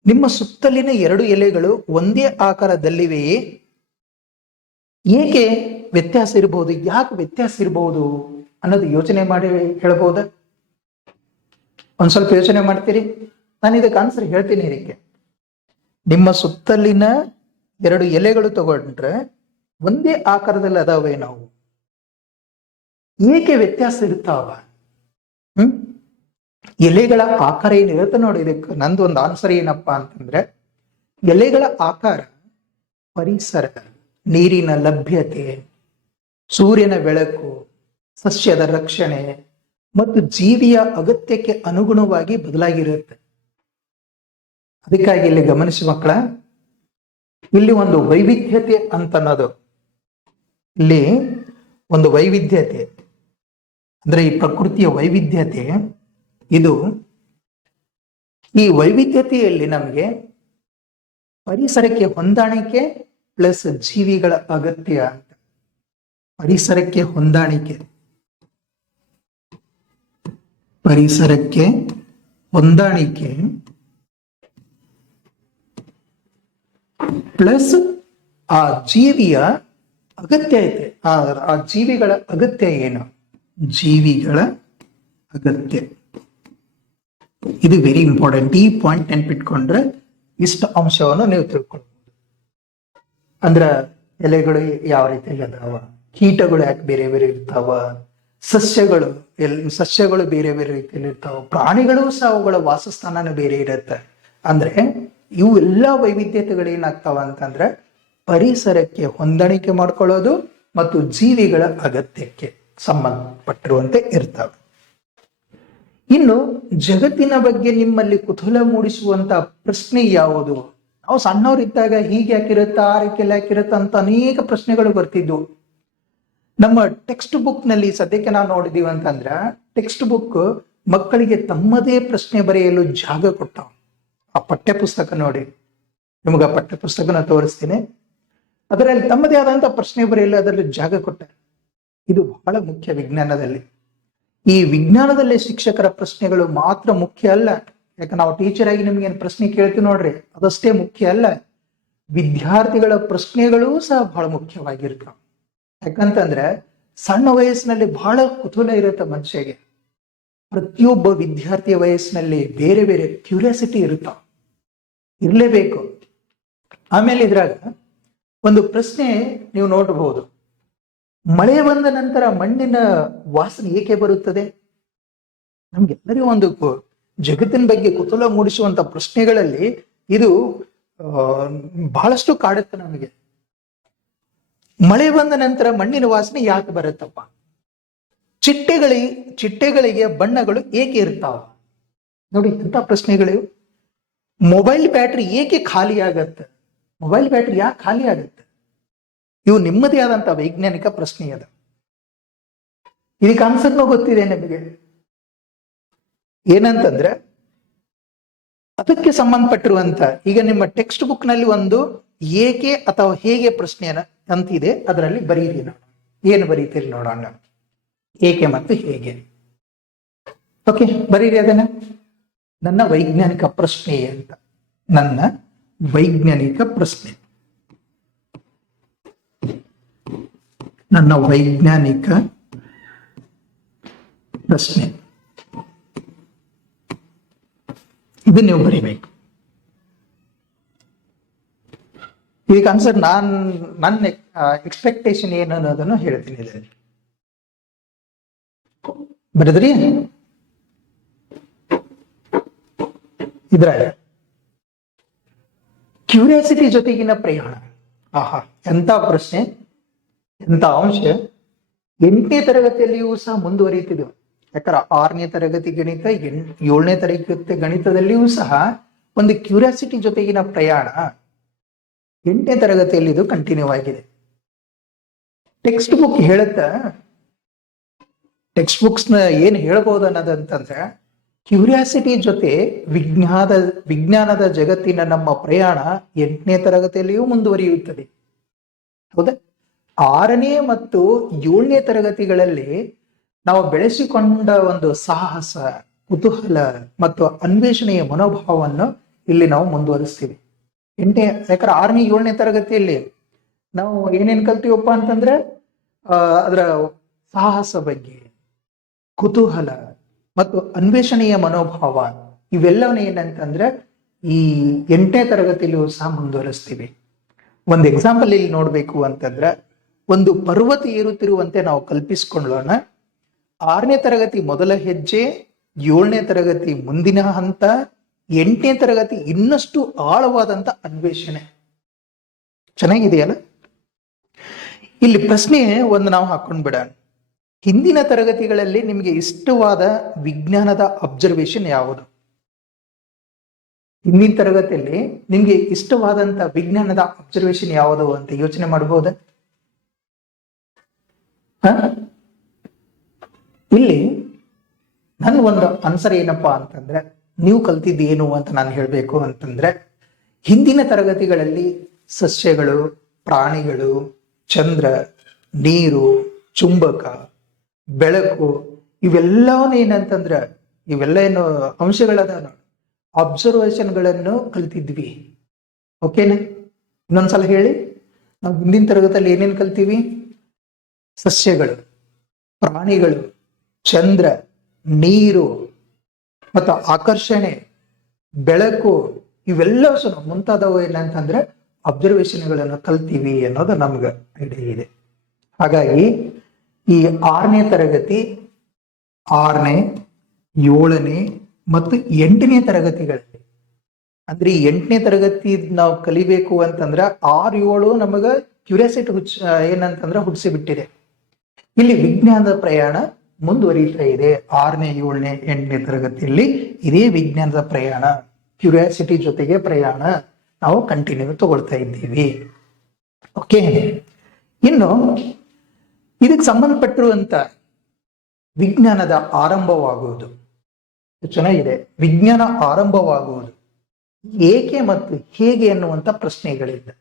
ನಿಮ್ಮ ಸುತ್ತಲಿನ 2 ಎಲೆಗಳು ಒಂದೇ ಆಕಾರದಲ್ಲಿವೆಯೇ? ಏಕೆ ವ್ಯತ್ಯಾಸ ಇರಬಹುದು? ಯಾಕೆ ವ್ಯತ್ಯಾಸ ಇರಬಹುದು ಅನ್ನೋದು ಯೋಚನೆ ಮಾಡಿ ಹೇಳ್ಬಹುದಾ? ಒಂದ್ ಸ್ವಲ್ಪ ಯೋಚನೆ ಮಾಡ್ತೀರಿ? ನಾನು ಇದಕ್ಕೆ ಆನ್ಸರ್ ಹೇಳ್ತೀನಿ. ಇದಕ್ಕೆ ನಿಮ್ಮ ಸುತ್ತಲಿನ 2 ಎಲೆಗಳು ತಗೊಂಡ್ರೆ ಒಂದೇ ಆಕಾರದಲ್ಲಿ ಅದಾವೆ, ನಾವು ಏಕೆ ವ್ಯತ್ಯಾಸ ಇರ್ತಾವ? ಹ್ಮ್ ಎಲೆಗಳ ಆಕಾರ ಏನಿರುತ್ತೆ ನೋಡಿ, ಇದಕ್ಕೆ ನಂದು ಒಂದು ಆನ್ಸರ್ ಏನಪ್ಪಾ ಅಂತಂದ್ರೆ, ಎಲೆಗಳ ಆಕಾರ ಪರಿಸರ, ನೀರಿನ ಲಭ್ಯತೆ, ಸೂರ್ಯನ ಬೆಳಕು, ಸಸ್ಯದ ರಕ್ಷಣೆ ಮತ್ತು ಜೀವಿಯ ಅಗತ್ಯಕ್ಕೆ ಅನುಗುಣವಾಗಿ ಬದಲಾಗಿರುತ್ತೆ. ಅದಕ್ಕಾಗಿ ಇಲ್ಲಿ ಗಮನಿಸಿ ಮಕ್ಕಳ, ಇಲ್ಲಿ ಒಂದು ವೈವಿಧ್ಯತೆ ಅಂತ ಅನ್ನೋದು, ಇಲ್ಲಿ ಒಂದು ವೈವಿಧ್ಯತೆ ಅಂದ್ರೆ ಈ ಪ್ರಕೃತಿಯ ವೈವಿಧ್ಯತೆ, ಇದು ಈ ವೈವಿಧ್ಯತೆಯಲ್ಲಿ ನಮಗೆ ಪರಿಸರಕ್ಕೆ ಹೊಂದಾಣಿಕೆ ಪ್ಲಸ್ ಜೀವಿಗಳ ಅಗತ್ಯ ಅಂತ. ಪರಿಸರಕ್ಕೆ ಹೊಂದಾಣಿಕೆ, ಪರಿಸರಕ್ಕೆ ಹೊಂದಾಣಿಕೆ ಪ್ಲಸ್ ಆ ಜೀವಿಯ ಅಗತ್ಯ ಐತೆ. ಆ ಜೀವಿಗಳ ಅಗತ್ಯ ಏನು? ಜೀವಿಗಳ ಅಗತ್ಯ, ಇದು ವೆರಿ ಇಂಪಾರ್ಟೆಂಟ್. ಈ ಪಾಯಿಂಟ್ ನೆನ್ಪಿಟ್ಕೊಂಡ್ರೆ ಇಷ್ಟು ಅಂಶವನ್ನು ನೀವು ತಿಳ್ಕೊಳ್ಬಹುದು. ಅಂದ್ರ ಎಲೆಗಳು ಯಾವ ರೀತಿಯಲ್ಲಿ ಅದಾವ, ಕೀಟಗಳು ಯಾಕೆ ಬೇರೆ ಬೇರೆ ಇರ್ತಾವ, ಸಸ್ಯಗಳು ಬೇರೆ ಬೇರೆ ರೀತಿಯಲ್ಲಿ ಇರ್ತಾವ, ಪ್ರಾಣಿಗಳು ಸಹ ಅವುಗಳ ವಾಸಸ್ಥಾನನ ಬೇರೆ ಇರುತ್ತೆ. ಅಂದ್ರೆ ಇವು ಎಲ್ಲ ವೈವಿಧ್ಯತೆಗಳು ಏನಾಗ್ತಾವ ಅಂತಂದ್ರೆ ಪರಿಸರಕ್ಕೆ ಹೊಂದಾಣಿಕೆ ಮಾಡ್ಕೊಳ್ಳೋದು ಮತ್ತು ಜೀವಿಗಳ ಅಗತ್ಯಕ್ಕೆ ಸಂಬಂಧಪಟ್ಟಿರುವಂತೆ ಇರ್ತವೆ. ಇನ್ನು ಜಗತ್ತಿನ ಬಗ್ಗೆ ನಿಮ್ಮಲ್ಲಿ ಕುತೂಹಲ ಮೂಡಿಸುವಂತ ಪ್ರಶ್ನೆ ಯಾವುದು? ನಾವು ಸಣ್ಣವರಿದ್ದಾಗ ಹೀಗೆ ಯಾಕಿರುತ್ತ, ಆ ರೀತಿಯಲ್ಲಿ ಯಾಕಿರುತ್ತ ಅಂತ ಅನೇಕ ಪ್ರಶ್ನೆಗಳು ಬರ್ತಿದ್ವು. ನಮ್ಮ ಟೆಕ್ಸ್ಟ್ ಬುಕ್ ನಲ್ಲಿ ಸದ್ಯಕ್ಕೆ ನಾವು ನೋಡಿದೀವಿ ಅಂತಂದ್ರ, ಟೆಕ್ಸ್ಟ್ ಬುಕ್ ಮಕ್ಕಳಿಗೆ ತಮ್ಮದೇ ಪ್ರಶ್ನೆ ಬರೆಯಲು ಜಾಗ ಕೊಟ್ಟಾವ. ಆ ಪಠ್ಯ ಪುಸ್ತಕ ನೋಡಿ, ನಿಮ್ಗೆ ಆ ಪಠ್ಯ ಪುಸ್ತಕನ ತೋರಿಸ್ತೀನಿ. ಅದರಲ್ಲಿ ತಮ್ಮದೇ ಆದಂತ ಪ್ರಶ್ನೆ ಬರೆಯಲು ಅದರಲ್ಲಿ ಜಾಗ ಕೊಟ್ಟಾರೆ. ಇದು ಬಹಳ ಮುಖ್ಯ ವಿಜ್ಞಾನದಲ್ಲಿ. ಈ ವಿಜ್ಞಾನದಲ್ಲಿ ಶಿಕ್ಷಕರ ಪ್ರಶ್ನೆಗಳು ಮಾತ್ರ ಮುಖ್ಯ ಅಲ್ಲ. ಯಾಕೆ ನಾವು ಟೀಚರ್ ಆಗಿ ನಿಮ್ಗೆ ಏನ್ ಪ್ರಶ್ನೆ ಕೇಳ್ತೀವಿ ನೋಡ್ರಿ, ಅದಷ್ಟೇ ಮುಖ್ಯ ಅಲ್ಲ, ವಿದ್ಯಾರ್ಥಿಗಳ ಪ್ರಶ್ನೆಗಳೂ ಸಹ ಬಹಳ ಮುಖ್ಯವಾಗಿರ್ತಾವ. ಯಾಕಂತಂದ್ರೆ ಸಣ್ಣ ವಯಸ್ಸಿನಲ್ಲಿ ಬಹಳ ಕುತೂಹಲ ಇರುತ್ತೆ ಮನುಷ್ಯಗೆ. ಪ್ರತಿಯೊಬ್ಬ ವಿದ್ಯಾರ್ಥಿಯ ವಯಸ್ಸಿನಲ್ಲಿ ಬೇರೆ ಬೇರೆ ಕ್ಯೂರಿಯಾಸಿಟಿ ಇರುತ್ತಾವ, ಇರ್ಲೇಬೇಕು. ಆಮೇಲೆ ಇದ್ರಾಗ ಒಂದು ಪ್ರಶ್ನೆ ನೀವು ನೋಡಬಹುದು, ಮಳೆ ಬಂದ ನಂತರ ಮಣ್ಣಿನ ವಾಸನೆ ಏಕೆ ಬರುತ್ತದೆ? ನಮ್ಗೆಲ್ಲರಿಗೂ ಒಂದು ಜಗತ್ತಿನ ಬಗ್ಗೆ ಕುತೂಹಲ ಮೂಡಿಸುವಂತ ಪ್ರಶ್ನೆಗಳಲ್ಲಿ ಇದು ಬಹಳಷ್ಟು ಕಾಡುತ್ತೆ ನಮಗೆ. ಮಳೆ ಬಂದ ನಂತರ ಮಣ್ಣಿನ ವಾಸನೆ ಯಾಕೆ ಬರುತ್ತಪ್ಪ? ಚಿಟ್ಟೆಗಳಿಗೆ ಬಣ್ಣಗಳು ಏಕೆ ಇರ್ತಾವ? ನೋಡಿ ಎಂತ ಪ್ರಶ್ನೆಗಳಿವು. ಮೊಬೈಲ್ ಬ್ಯಾಟ್ರಿ ಏಕೆ ಖಾಲಿ ಆಗತ್ತೆ? ಮೊಬೈಲ್ ಬ್ಯಾಟ್ರಿ ಯಾಕೆ ಖಾಲಿ ಆಗತ್ತೆ? ಇವು ನಿಮ್ಮದೇ ಆದಂತ ವೈಜ್ಞಾನಿಕ ಪ್ರಶ್ನೆ ಅದ. ಇದಕ್ಕೆ ಆನ್ಸರ್ನೂ ಗೊತ್ತಿದೆ ನಿಮಗೆ. ಏನಂತಂದ್ರೆ ಅದಕ್ಕೆ ಸಂಬಂಧಪಟ್ಟಿರುವಂತ, ಈಗ ನಿಮ್ಮ ಟೆಕ್ಸ್ಟ್ ಬುಕ್ ನಲ್ಲಿ ಒಂದು ಏಕೆ ಅಥವಾ ಹೇಗೆ ಪ್ರಶ್ನೆಯನ್ನ ಅಂತಿದೆ, ಅದರಲ್ಲಿ ಬರೀರಿ. ನೋಡೋಣ ಏನು ಬರೀತೀರಿ ನೋಡೋಣ, ಏಕೆ ಮತ್ತು ಹೇಗೆ. ಓಕೆ, ಬರೀರಿ ಅದನ್ನ. ನನ್ನ ವೈಜ್ಞಾನಿಕ ಪ್ರಶ್ನೆ ಅಂತ, ನನ್ನ ವೈಜ್ಞಾನಿಕ ಪ್ರಶ್ನೆ, ನನ್ನ ವೈಜ್ಞಾನಿಕ ಪ್ರಶ್ನೆ, ಇದು ನೀವು ಬರೀಬೇಕು. ಈಗ ಆನ್ಸರ್ ನನ್ನ ಎಕ್ಸ್ಪೆಕ್ಟೇಷನ್ ಏನು ಅನ್ನೋದನ್ನು ಹೇಳ್ತೀನಿ ಇದರಲ್ಲಿ. ಬರದ್ರಿ ಇದ್ರಾಗ ಕ್ಯೂರಿಯಾಸಿಟಿ ಜೊತೆಗಿನ ಪ್ರಯಾಣ. ಆಹಾ, ಎಂತ ಪ್ರಶ್ನೆ, ಎಂತ ಅಂಶ. 8ನೇ ತರಗತಿಯಲ್ಲಿಯೂ ಸಹ ಮುಂದುವರಿಯುತ್ತಿದ್ದೆವು. ಯಾಕಂದ್ರೆ 6ನೇ ತರಗತಿ ಗಣಿತ, 7ನೇ ತರಗತಿ ಗಣಿತದಲ್ಲಿಯೂ ಸಹ ಒಂದು ಕ್ಯೂರಿಯಾಸಿಟಿ ಜೊತೆಗಿನ ಪ್ರಯಾಣ 8ನೇ ತರಗತಿಯಲ್ಲಿ ಇದು ಕಂಟಿನ್ಯೂ ಆಗಿದೆ. ಟೆಕ್ಸ್ಟ್ ಬುಕ್ ಹೇಳುತ್ತ, ಟೆಕ್ಸ್ಟ್ ಬುಕ್ಸ್ ನ ಏನ್ ಹೇಳ್ಬೋದು ಅನ್ನೋದಂತಂದ್ರೆ, ಕ್ಯೂರಿಯಾಸಿಟಿ ಜೊತೆ ವಿಜ್ಞಾನದ ಜಗತ್ತಿನ ನಮ್ಮ ಪ್ರಯಾಣ 8ನೇ ತರಗತಿಯಲ್ಲಿಯೂ ಮುಂದುವರಿಯುತ್ತದೆ. ಹೌದಾ? 6ನೇ ಮತ್ತು 7ನೇ ತರಗತಿಗಳಲ್ಲಿ ನಾವು ಬೆಳೆಸಿಕೊಂಡ ಒಂದು ಸಾಹಸ, ಕುತೂಹಲ ಮತ್ತು ಅನ್ವೇಷಣೆಯ ಮನೋಭಾವವನ್ನು ಇಲ್ಲಿ ನಾವು ಮುಂದುವರಿಸ್ತೀವಿ. ಯಾಕಂದ್ರೆ 6ನೇ 7ನೇ ತರಗತಿಯಲ್ಲಿ ನಾವು ಏನೇನ್ ಕಲ್ತೀವಪ್ಪ ಅಂತಂದ್ರೆ, ಅದರ ಸಾಹಸ ಬಗ್ಗೆ, ಕುತೂಹಲ ಮತ್ತು ಅನ್ವೇಷಣೆಯ ಮನೋಭಾವ, ಇವೆಲ್ಲವನ್ನ ಏನಂತಂದ್ರೆ ಈ 8ನೇ ತರಗತಿಯಲ್ಲೂ ಸಹ ಮುಂದುವರಿಸ್ತೀವಿ. ಒಂದು ಎಕ್ಸಾಂಪಲ್ ಇಲ್ಲಿ ನೋಡ್ಬೇಕು ಅಂತಂದ್ರೆ, ಒಂದು ಪರ್ವತ ಏರುತ್ತಿರುವಂತೆ ನಾವು ಕಲ್ಪಿಸ್ಕೊಳ್ಳೋಣ. 6ನೇ ತರಗತಿ ಮೊದಲ ಹೆಜ್ಜೆ, 7ನೇ ತರಗತಿ ಮುಂದಿನ ಹಂತ, 8ನೇ ತರಗತಿ ಇನ್ನಷ್ಟು ಆಳವಾದಂತ ಅನ್ವೇಷಣೆ. ಚೆನ್ನಾಗಿದೆಯಲ್ಲ? ಇಲ್ಲಿ ಪ್ರಶ್ನೆ ಒಂದು ನಾವು ಹಾಕೊಂಡ್ ಬಿಡೋಣ. ಹಿಂದಿನ ತರಗತಿಗಳಲ್ಲಿ ನಿಮಗೆ ಇಷ್ಟವಾದ ವಿಜ್ಞಾನದ ಅಬ್ಸರ್ವೇಷನ್ ಯಾವುದು? ಹಿಂದಿನ ತರಗತಿಯಲ್ಲಿ ನಿಮ್ಗೆ ಇಷ್ಟವಾದಂತ ವಿಜ್ಞಾನದ ಅಬ್ಸರ್ವೇಷನ್ ಯಾವುದು ಅಂತ ಯೋಚನೆ ಮಾಡಬಹುದ? ಇಲ್ಲಿ ನನ್ನ ಒಂದು ಆನ್ಸರ್ ಏನಪ್ಪಾ ಅಂತಂದ್ರೆ, ನೀವು ಕಲ್ತಿದ್ದೇನು ಅಂತ ನಾನು ಹೇಳ್ಬೇಕು ಅಂತಂದ್ರೆ, ಹಿಂದಿನ ತರಗತಿಗಳಲ್ಲಿ ಸಸ್ಯಗಳು, ಪ್ರಾಣಿಗಳು, ಚಂದ್ರ, ನೀರು, ಚುಂಬಕ, ಬೆಳಕು ಇವೆಲ್ಲವನ್ನ ಏನಂತಂದ್ರ, ಇವೆಲ್ಲ ಏನು ಅಂಶಗಳದ ಅಬ್ಸರ್ವೇಷನ್ಗಳನ್ನು ಕಲ್ತಿದ್ವಿ. ಓಕೆನಾ? ಇನ್ನೊಂದ್ಸಲ ಹೇಳಿ. ನಾವು ಹಿಂದಿನ ತರಗತಿಯಲ್ಲಿ ಏನೇನು ಕಲ್ತೀವಿ? ಸಸ್ಯಗಳು, ಪ್ರಾಣಿಗಳು, ಚಂದ್ರ, ನೀರು ಮತ್ತು ಆಕರ್ಷಣೆ, ಬೆಳಕು ಇವೆಲ್ಲ ಮುಂತಾದವು ಏನಂತಂದ್ರೆ ಅಬ್ಸರ್ವೇಷನ್ಗಳನ್ನು ಕಲ್ತೀವಿ ಅನ್ನೋದು ನಮ್ಗೆ ಐಡಿಯಾ ಇದೆ. ಹಾಗಾಗಿ ಈ 6ನೇ ತರಗತಿ, 6ನೇ, 7ನೇ ಮತ್ತು 8ನೇ ತರಗತಿಗಳಲ್ಲಿ, ಅಂದ್ರೆ 8ನೇ ತರಗತಿ ನಾವು ಕಲಿಬೇಕು ಅಂತಂದ್ರೆ 6, 7 ನಮಗ ಕ್ಯೂರಿಯಾಸಿಟಿ ಏನಂತಂದ್ರೆ ಹುಟ್ಟಿಸಿ ಬಿಟ್ಟಿದೆ. ಇಲ್ಲಿ ವಿಜ್ಞಾನದ ಪ್ರಯಾಣ ಮುಂದುವರಿತಾ ಇದೆ. 6ನೇ, 7ನೇ, 8ನೇ ತರಗತಿಯಲ್ಲಿ ಇದೇ ವಿಜ್ಞಾನದ ಪ್ರಯಾಣ, ಕ್ಯೂರಿಯಾಸಿಟಿ ಜೊತೆಗೆ ಪ್ರಯಾಣ ನಾವು ಕಂಟಿನ್ಯೂ ತಗೊಳ್ತಾ ಇದ್ದೀವಿ. ಓಕೆ, ಇನ್ನು ಇದಕ್ಕೆ ಸಂಬಂಧಪಟ್ಟಿರುವಂತ ವಿಜ್ಞಾನದ ಆರಂಭವಾಗುವುದು ಚೆನ್ನಾಗಿದೆ. ವಿಜ್ಞಾನ ಆರಂಭವಾಗುವುದು ಏಕೆ ಮತ್ತು ಹೇಗೆ ಎನ್ನುವಂತ ಪ್ರಶ್ನೆಗಳಿದೆ.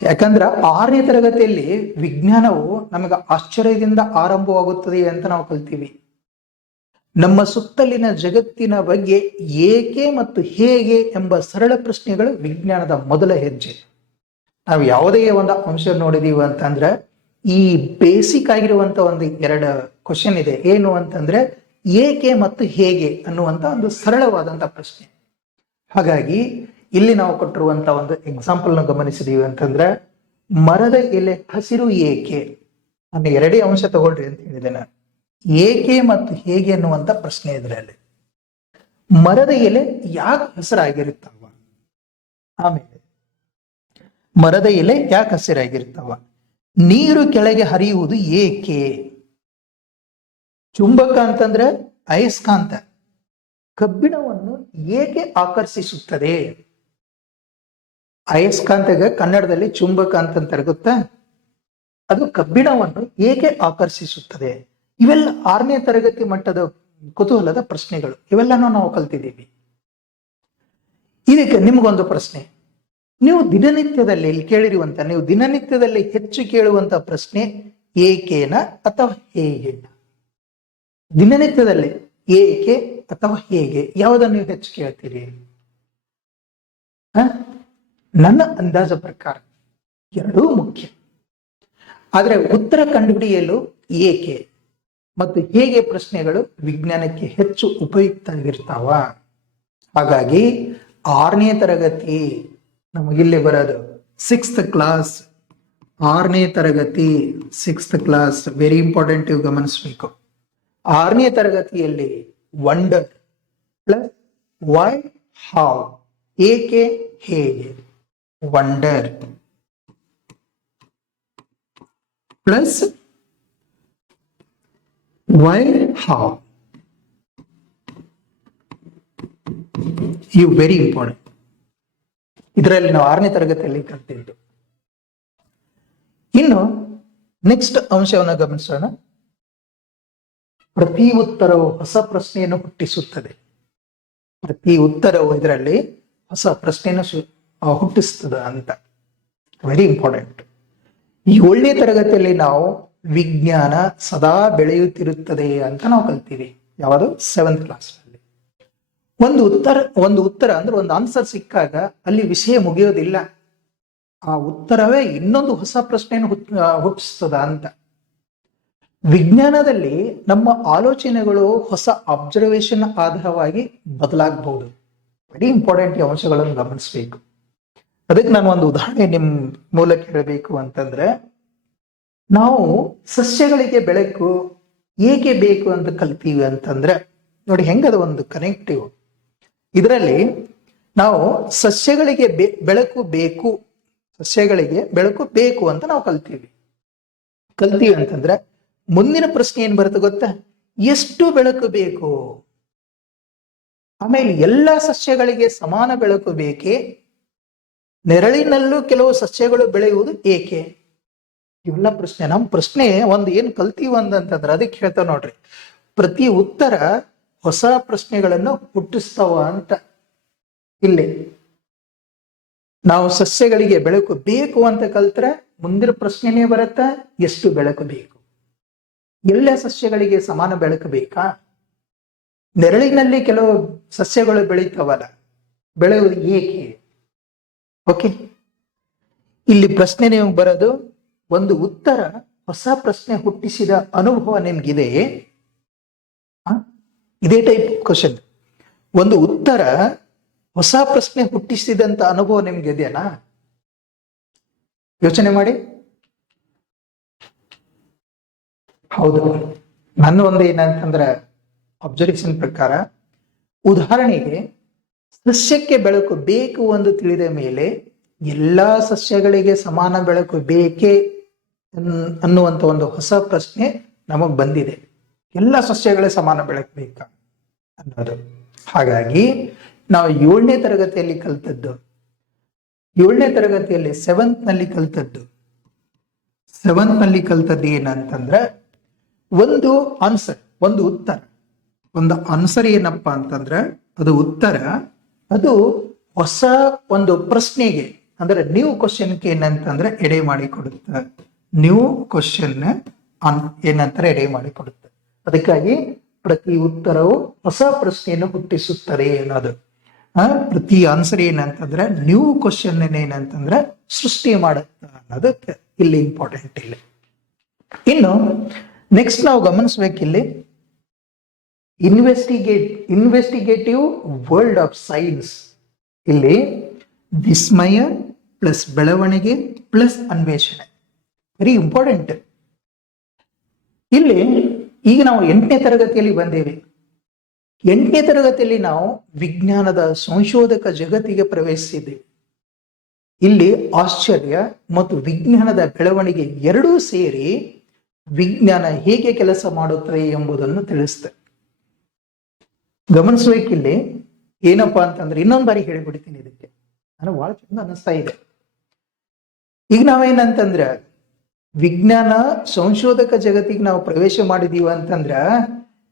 ಯಾಕಂದ್ರೆ 6ನೇ ತರಗತಿಯಲ್ಲಿ ವಿಜ್ಞಾನವು ನಮಗೆ ಆಶ್ಚರ್ಯದಿಂದ ಆರಂಭವಾಗುತ್ತದೆ ಅಂತ ನಾವು ಕಲ್ತೀವಿ. ನಮ್ಮ ಸುತ್ತಲಿನ ಜಗತ್ತಿನ ಬಗ್ಗೆ ಏಕೆ ಮತ್ತು ಹೇಗೆ ಎಂಬ ಸರಳ ಪ್ರಶ್ನೆಗಳು ವಿಜ್ಞಾನದ ಮೊದಲ ಹೆಜ್ಜೆ. ನಾವು ಯಾವುದೇ ಒಂದು ಅಂಶ ನೋಡಿದೀವಿ ಅಂತಂದ್ರೆ ಈ ಬೇಸಿಕ್ ಆಗಿರುವಂತ ಒಂದು 2 ಕ್ವಶನ್ ಇದೆ. ಏನು ಅಂತಂದ್ರೆ ಏಕೆ ಮತ್ತು ಹೇಗೆ ಅನ್ನುವಂತ ಒಂದು ಸರಳವಾದಂತ ಪ್ರಶ್ನೆ. ಹಾಗಾಗಿ ಇಲ್ಲಿ ನಾವು ಕೊಟ್ಟಿರುವಂತ ಒಂದು ಎಕ್ಸಾಂಪಲ್ ನ ಗಮನಿಸಿದೀವಿ ಅಂತಂದ್ರೆ, ಮರದ ಎಲೆ ಹಸಿರು ಏಕೆ? ನಾನು 2 ಅಂಶ ತಗೊಳ್ರಿ ಅಂತ ಹೇಳಿದೆ ನಾನು. ಏಕೆ ಮತ್ತು ಹೇಗೆ ಅನ್ನುವಂತ ಪ್ರಶ್ನೆ ಇದರಲ್ಲಿ. ಮರದ ಎಲೆ ಯಾಕೆ ಹಸಿರಾಗಿರುತ್ತವ? ಆಮೇಲೆ ಮರದ ಎಲೆ ಯಾಕೆ ಹಸಿರಾಗಿರ್ತಾವ? ನೀರು ಕೆಳಗೆ ಹರಿಯುವುದು ಏಕೆ? ಚುಂಬಕ ಅಂತಂದ್ರೆ ಅಯಸ್ಕಾಂತ, ಕಬ್ಬಿಣವನ್ನು ಏಕೆ ಆಕರ್ಷಿಸುತ್ತದೆ? ಅಯಸ್ಕಾಂತಗ ಕನ್ನಡದಲ್ಲಿ ಚುಂಬಕ ಅಂತಂತಾರೆ ಗೊತ್ತಾ? ಅದು ಕಬ್ಬಿಣವನ್ನು ಏಕೆ ಆಕರ್ಷಿಸುತ್ತದೆ? ಇವೆಲ್ಲ 6ನೇ ತರಗತಿ ಮಟ್ಟದ ಕುತೂಹಲದ ಪ್ರಶ್ನೆಗಳು. ಇವೆಲ್ಲನೂ ನಾವು ಕಲ್ತಿದ್ದೀವಿ. ಇದಕ್ಕೆ ನಿಮ್ಗೊಂದು ಪ್ರಶ್ನೆ. ನೀವು ದಿನನಿತ್ಯದಲ್ಲಿ ಕೇಳಿರುವಂತ, ನೀವು ದಿನನಿತ್ಯದಲ್ಲಿ ಹೆಚ್ಚು ಕೇಳುವಂತ ಪ್ರಶ್ನೆ ಏಕೆನ ಅಥವಾ ಹೇಗೆ? ದಿನನಿತ್ಯದಲ್ಲಿ ಏಕೆ ಅಥವಾ ಹೇಗೆ ಯಾವುದನ್ನು ನೀವು ಹೆಚ್ಚು ಕೇಳ್ತೀರಿ? ನನ್ನ ಅಂದಾಜ ಪ್ರಕಾರ 2 ಮುಖ್ಯ. ಆದ್ರೆ ಉತ್ತರ ಕಂಡುಹಿಡಿಯಲು ಏಕೆ ಮತ್ತು ಹೇಗೆ ಪ್ರಶ್ನೆಗಳು ವಿಜ್ಞಾನಕ್ಕೆ ಹೆಚ್ಚು ಉಪಯುಕ್ತ ಆಗಿರ್ತಾವ. ಹಾಗಾಗಿ 6ನೇ ತರಗತಿ ನಮಗಿಲ್ಲಿ ಬರೋದು 6th ಕ್ಲಾಸ್. 6ನೇ ತರಗತಿ 6th ಕ್ಲಾಸ್ ವೆರಿ ಇಂಪಾರ್ಟೆಂಟ್, ಇವು ಗಮನಿಸಬೇಕು. 6ನೇ ತರಗತಿಯಲ್ಲಿ ವಂಡರ್ ಪ್ಲಸ್ ವೈ ಹೌ, ಏಕೆ ಹೇಗೆ. ವಂಡರ್ ಪ್ಲಸ್ ವೈ ಹೌ, ಇವು ವೆರಿ ಇಂಪಾರ್ಟೆಂಟ್. ಇದರಲ್ಲಿ ನಾವು 6ನೇ ತರಗತಿಯಲ್ಲಿ ಕಲ್ತಿದ್ದು. ಇನ್ನು ನೆಕ್ಸ್ಟ್ ಅಂಶವನ್ನು ಗಮನಿಸೋಣ. ಪ್ರತಿ ಉತ್ತರವು ಹೊಸ ಪ್ರಶ್ನೆಯನ್ನು ಹುಟ್ಟಿಸುತ್ತದೆ. ಪ್ರತಿ ಉತ್ತರವು ಇದರಲ್ಲಿ ಹೊಸ ಪ್ರಶ್ನೆಯನ್ನು ಹುಟ್ಟಿಸ್ತದ ಅಂತ. Very important. 7ನೇ ತರಗತಿಯಲ್ಲಿ ನಾವು ವಿಜ್ಞಾನ ಸದಾ ಬೆಳೆಯುತ್ತಿರುತ್ತದೆ ಅಂತ ನಾವು ಕಲ್ತೀವಿ. ಯಾವುದು? 7th ಕ್ಲಾಸ್ ನಲ್ಲಿ. ಒಂದು ಉತ್ತರ ಅಂದ್ರೆ ಒಂದು ಆನ್ಸರ್ ಸಿಕ್ಕಾಗ ಅಲ್ಲಿ ವಿಷಯ ಮುಗಿಯೋದಿಲ್ಲ. ಆ ಉತ್ತರವೇ ಇನ್ನೊಂದು ಹೊಸ ಪ್ರಶ್ನೆಯನ್ನು ಹುಟ್ಟಿಸ್ತದ ಅಂತ. ವಿಜ್ಞಾನದಲ್ಲಿ ನಮ್ಮ ಆಲೋಚನೆಗಳು ಹೊಸ ಅಬ್ಸರ್ವೇಷನ್ ಆಧಾರವಾಗಿ ಬದಲಾಗಬಹುದು. Very important. ಈ ಅಂಶಗಳನ್ನು ಗಮನಿಸಬೇಕು. ಅದಕ್ಕೆ ನಾನು ಒಂದು ಉದಾಹರಣೆ ನಿಮ್ ಮೂಲಕ ಹೇಳಬೇಕು ಅಂತಂದ್ರೆ, ನಾವು ಸಸ್ಯಗಳಿಗೆ ಬೆಳಕು ಏಕೆ ಬೇಕು ಅಂತ ಕಲ್ತೀವಿ ಅಂತಂದ್ರೆ ನೋಡಿ ಹೆಂಗದ ಒಂದು ಕನೆಕ್ಟಿವ್. ಇದರಲ್ಲಿ ನಾವು ಸಸ್ಯಗಳಿಗೆ ಬೆಳಕು ಬೇಕು, ಸಸ್ಯಗಳಿಗೆ ಬೆಳಕು ಬೇಕು ಅಂತ ನಾವು ಕಲ್ತೀವಿ ಅಂತಂದ್ರೆ ಮುಂದಿನ ಪ್ರಶ್ನೆ ಏನ್ ಬರುತ್ತೆ ಗೊತ್ತಾ, ಎಷ್ಟು ಬೆಳಕು ಬೇಕು? ಆಮೇಲೆ ಎಲ್ಲ ಸಸ್ಯಗಳಿಗೆ ಸಮಾನ ಬೆಳಕು ಬೇಕೇ? ನೆರಳಿನಲ್ಲೂ ಕೆಲವು ಸಸ್ಯಗಳು ಬೆಳೆಯುವುದು ಏಕೆ? ಇವೆಲ್ಲ ಪ್ರಶ್ನೆ. ನಮ್ಮ ಪ್ರಶ್ನೆ ಒಂದು ಏನ್ ಕಲ್ತೀವಿ ಅಂತಂದ್ರೆ ಅದಕ್ಕೆ ಹೇಳ್ತಾವ ನೋಡ್ರಿ, ಪ್ರತಿ ಉತ್ತರ ಹೊಸ ಪ್ರಶ್ನೆಗಳನ್ನು ಹುಟ್ಟಿಸ್ತಾವ ಅಂತ. ಇಲ್ಲಿ ನಾವು ಸಸ್ಯಗಳಿಗೆ ಬೆಳಕು ಬೇಕು ಅಂತ ಕಲ್ತ್ರೆ ಮುಂದಿನ ಪ್ರಶ್ನೆನೇ ಬರುತ್ತ, ಎಷ್ಟು ಬೆಳಕು ಬೇಕು? ಎಲ್ಲ ಸಸ್ಯಗಳಿಗೆ ಸಮಾನ ಬೆಳಕು ಬೇಕಾ? ನೆರಳಿನಲ್ಲಿ ಕೆಲವು ಸಸ್ಯಗಳು ಬೆಳೀತಾವಲ್ಲ, ಬೆಳೆಯುವುದು ಏಕೆ? ಓಕೆ, ಇಲ್ಲಿ ಪ್ರಶ್ನೆ ನೀವು ಬರೋದು, ಒಂದು ಉತ್ತರ ಹೊಸ ಪ್ರಶ್ನೆ ಹುಟ್ಟಿಸಿದ ಅನುಭವ ನಿಮ್ಗಿದೆಯೇ? ಇದೇ ಟೈಪ್ ಕ್ವಶನ್. ಒಂದು ಉತ್ತರ ಹೊಸ ಪ್ರಶ್ನೆ ಹುಟ್ಟಿಸಿದಂತ ಅನುಭವ ನಿಮ್ಗೆ ಇದೆಯಾ? ಯೋಚನೆ ಮಾಡಿ. ಹೌದು, ನನ್ನ ಒಂದು ಏನಂತಂದ್ರೆ ಅಬ್ಸರ್ವೇಷನ್ ಪ್ರಕಾರ, ಉದಾಹರಣೆಗೆ ಸಸ್ಯಕ್ಕೆ ಬೆಳಕು ಬೇಕು ಎಂದು ತಿಳಿದ ಮೇಲೆ ಎಲ್ಲಾ ಸಸ್ಯಗಳಿಗೆ ಸಮಾನ ಬೆಳಕು ಬೇಕೇ ಅನ್ನುವಂತ ಒಂದು ಹೊಸ ಪ್ರಶ್ನೆ ನಮಗ್ ಬಂದಿದೆ. ಎಲ್ಲ ಸಸ್ಯಗಳಿಗೆ ಸಮಾನ ಬೆಳಕು ಬೇಕಾ ಅನ್ನೋದು. ಹಾಗಾಗಿ ನಾವು 7ನೇ ತರಗತಿಯಲ್ಲಿ ಕಲ್ತದ್ದು, 7ನೇ ತರಗತಿಯಲ್ಲಿ 7th ನಲ್ಲಿ ಕಲ್ತದ್ದು ಏನಂತಂದ್ರೆ, ಒಂದು ಆನ್ಸರ್, ಒಂದು ಉತ್ತರ, ಒಂದು ಆನ್ಸರ್ ಏನಪ್ಪಾ ಅಂತಂದ್ರೆ ಅದು ಉತ್ತರ, ಅದು ಹೊಸ ಒಂದು ಪ್ರಶ್ನೆಗೆ ಅಂದ್ರೆ ನ್ಯೂ ಕ್ವಶನ್ಗೆ ಏನಂತಂದ್ರೆ ಎಡೆ ಮಾಡಿ ಕೊಡುತ್ತೆ. ನ್ಯೂ ಕ್ವಶನ್ ಏನಂತಾರೆ ಎಡೆ ಮಾಡಿ ಕೊಡುತ್ತೆ. ಅದಕ್ಕಾಗಿ ಪ್ರತಿ ಉತ್ತರವು ಹೊಸ ಪ್ರಶ್ನೆಯನ್ನು ಹುಟ್ಟಿಸುತ್ತದೆ ಅನ್ನೋದು. ಪ್ರತಿ ಆನ್ಸರ್ ಏನಂತಂದ್ರೆ ನ್ಯೂ ಕ್ವಶನ್ ಏನಂತಂದ್ರೆ ಸೃಷ್ಟಿ ಮಾಡುತ್ತೆ ಅನ್ನೋದಕ್ಕೆ ಇಲ್ಲಿ ಇಂಪಾರ್ಟೆಂಟ್. ಇಲ್ಲಿ ಇನ್ನು ನೆಕ್ಸ್ಟ್ ನಾವು ಗಮನಿಸ್ಬೇಕಿಲ್ಲಿ, ಇನ್ವೆಸ್ಟಿಗೇಟಿವ್ ವರ್ಲ್ಡ್ ಆಫ್ ಸೈನ್ಸ್. ಇಲ್ಲಿ ವಿಸ್ಮಯ ಪ್ಲಸ್ ಬೆಳವಣಿಗೆ ಪ್ಲಸ್ ಅನ್ವೇಷಣೆ, ವೆರಿ ಇಂಪಾರ್ಟೆಂಟ್. ಇಲ್ಲಿ ಈಗ ನಾವು 8ನೇ ತರಗತಿಯಲ್ಲಿ ಬಂದೇವೆ. 8ನೇ ತರಗತಿಯಲ್ಲಿ ನಾವು ವಿಜ್ಞಾನದ ಸಂಶೋಧಕ ಜಗತ್ತಿಗೆ ಪ್ರವೇಶಿಸಿದ್ದೇವೆ. ಇಲ್ಲಿ ಆಶ್ಚರ್ಯ ಮತ್ತು ವಿಜ್ಞಾನದ ಬೆಳವಣಿಗೆ ಎರಡೂ ಸೇರಿ ವಿಜ್ಞಾನ ಹೇಗೆ ಕೆಲಸ ಮಾಡುತ್ತದೆ ಎಂಬುದನ್ನು ತಿಳಿಸುತ್ತೆ. ಗಮನಿಸ್ಬೇಕಿಲ್ಲಿ ಏನಪ್ಪಾ ಅಂತಂದ್ರೆ, ಇನ್ನೊಂದು ಬಾರಿ ಹೇಳಿಬಿಡ್ತೀನಿ, ಇದಕ್ಕೆ ನನಗೆ ಬಹಳ ಚಂದ ಅನಿಸ್ತಾ ಇದೆ. ಈಗ ನಾವೇನಂತಂದ್ರ ವಿಜ್ಞಾನ ಸಂಶೋಧಕ ಜಗತ್ತಿಗೆ ನಾವು ಪ್ರವೇಶ ಮಾಡಿದೀವಿ ಅಂತಂದ್ರ,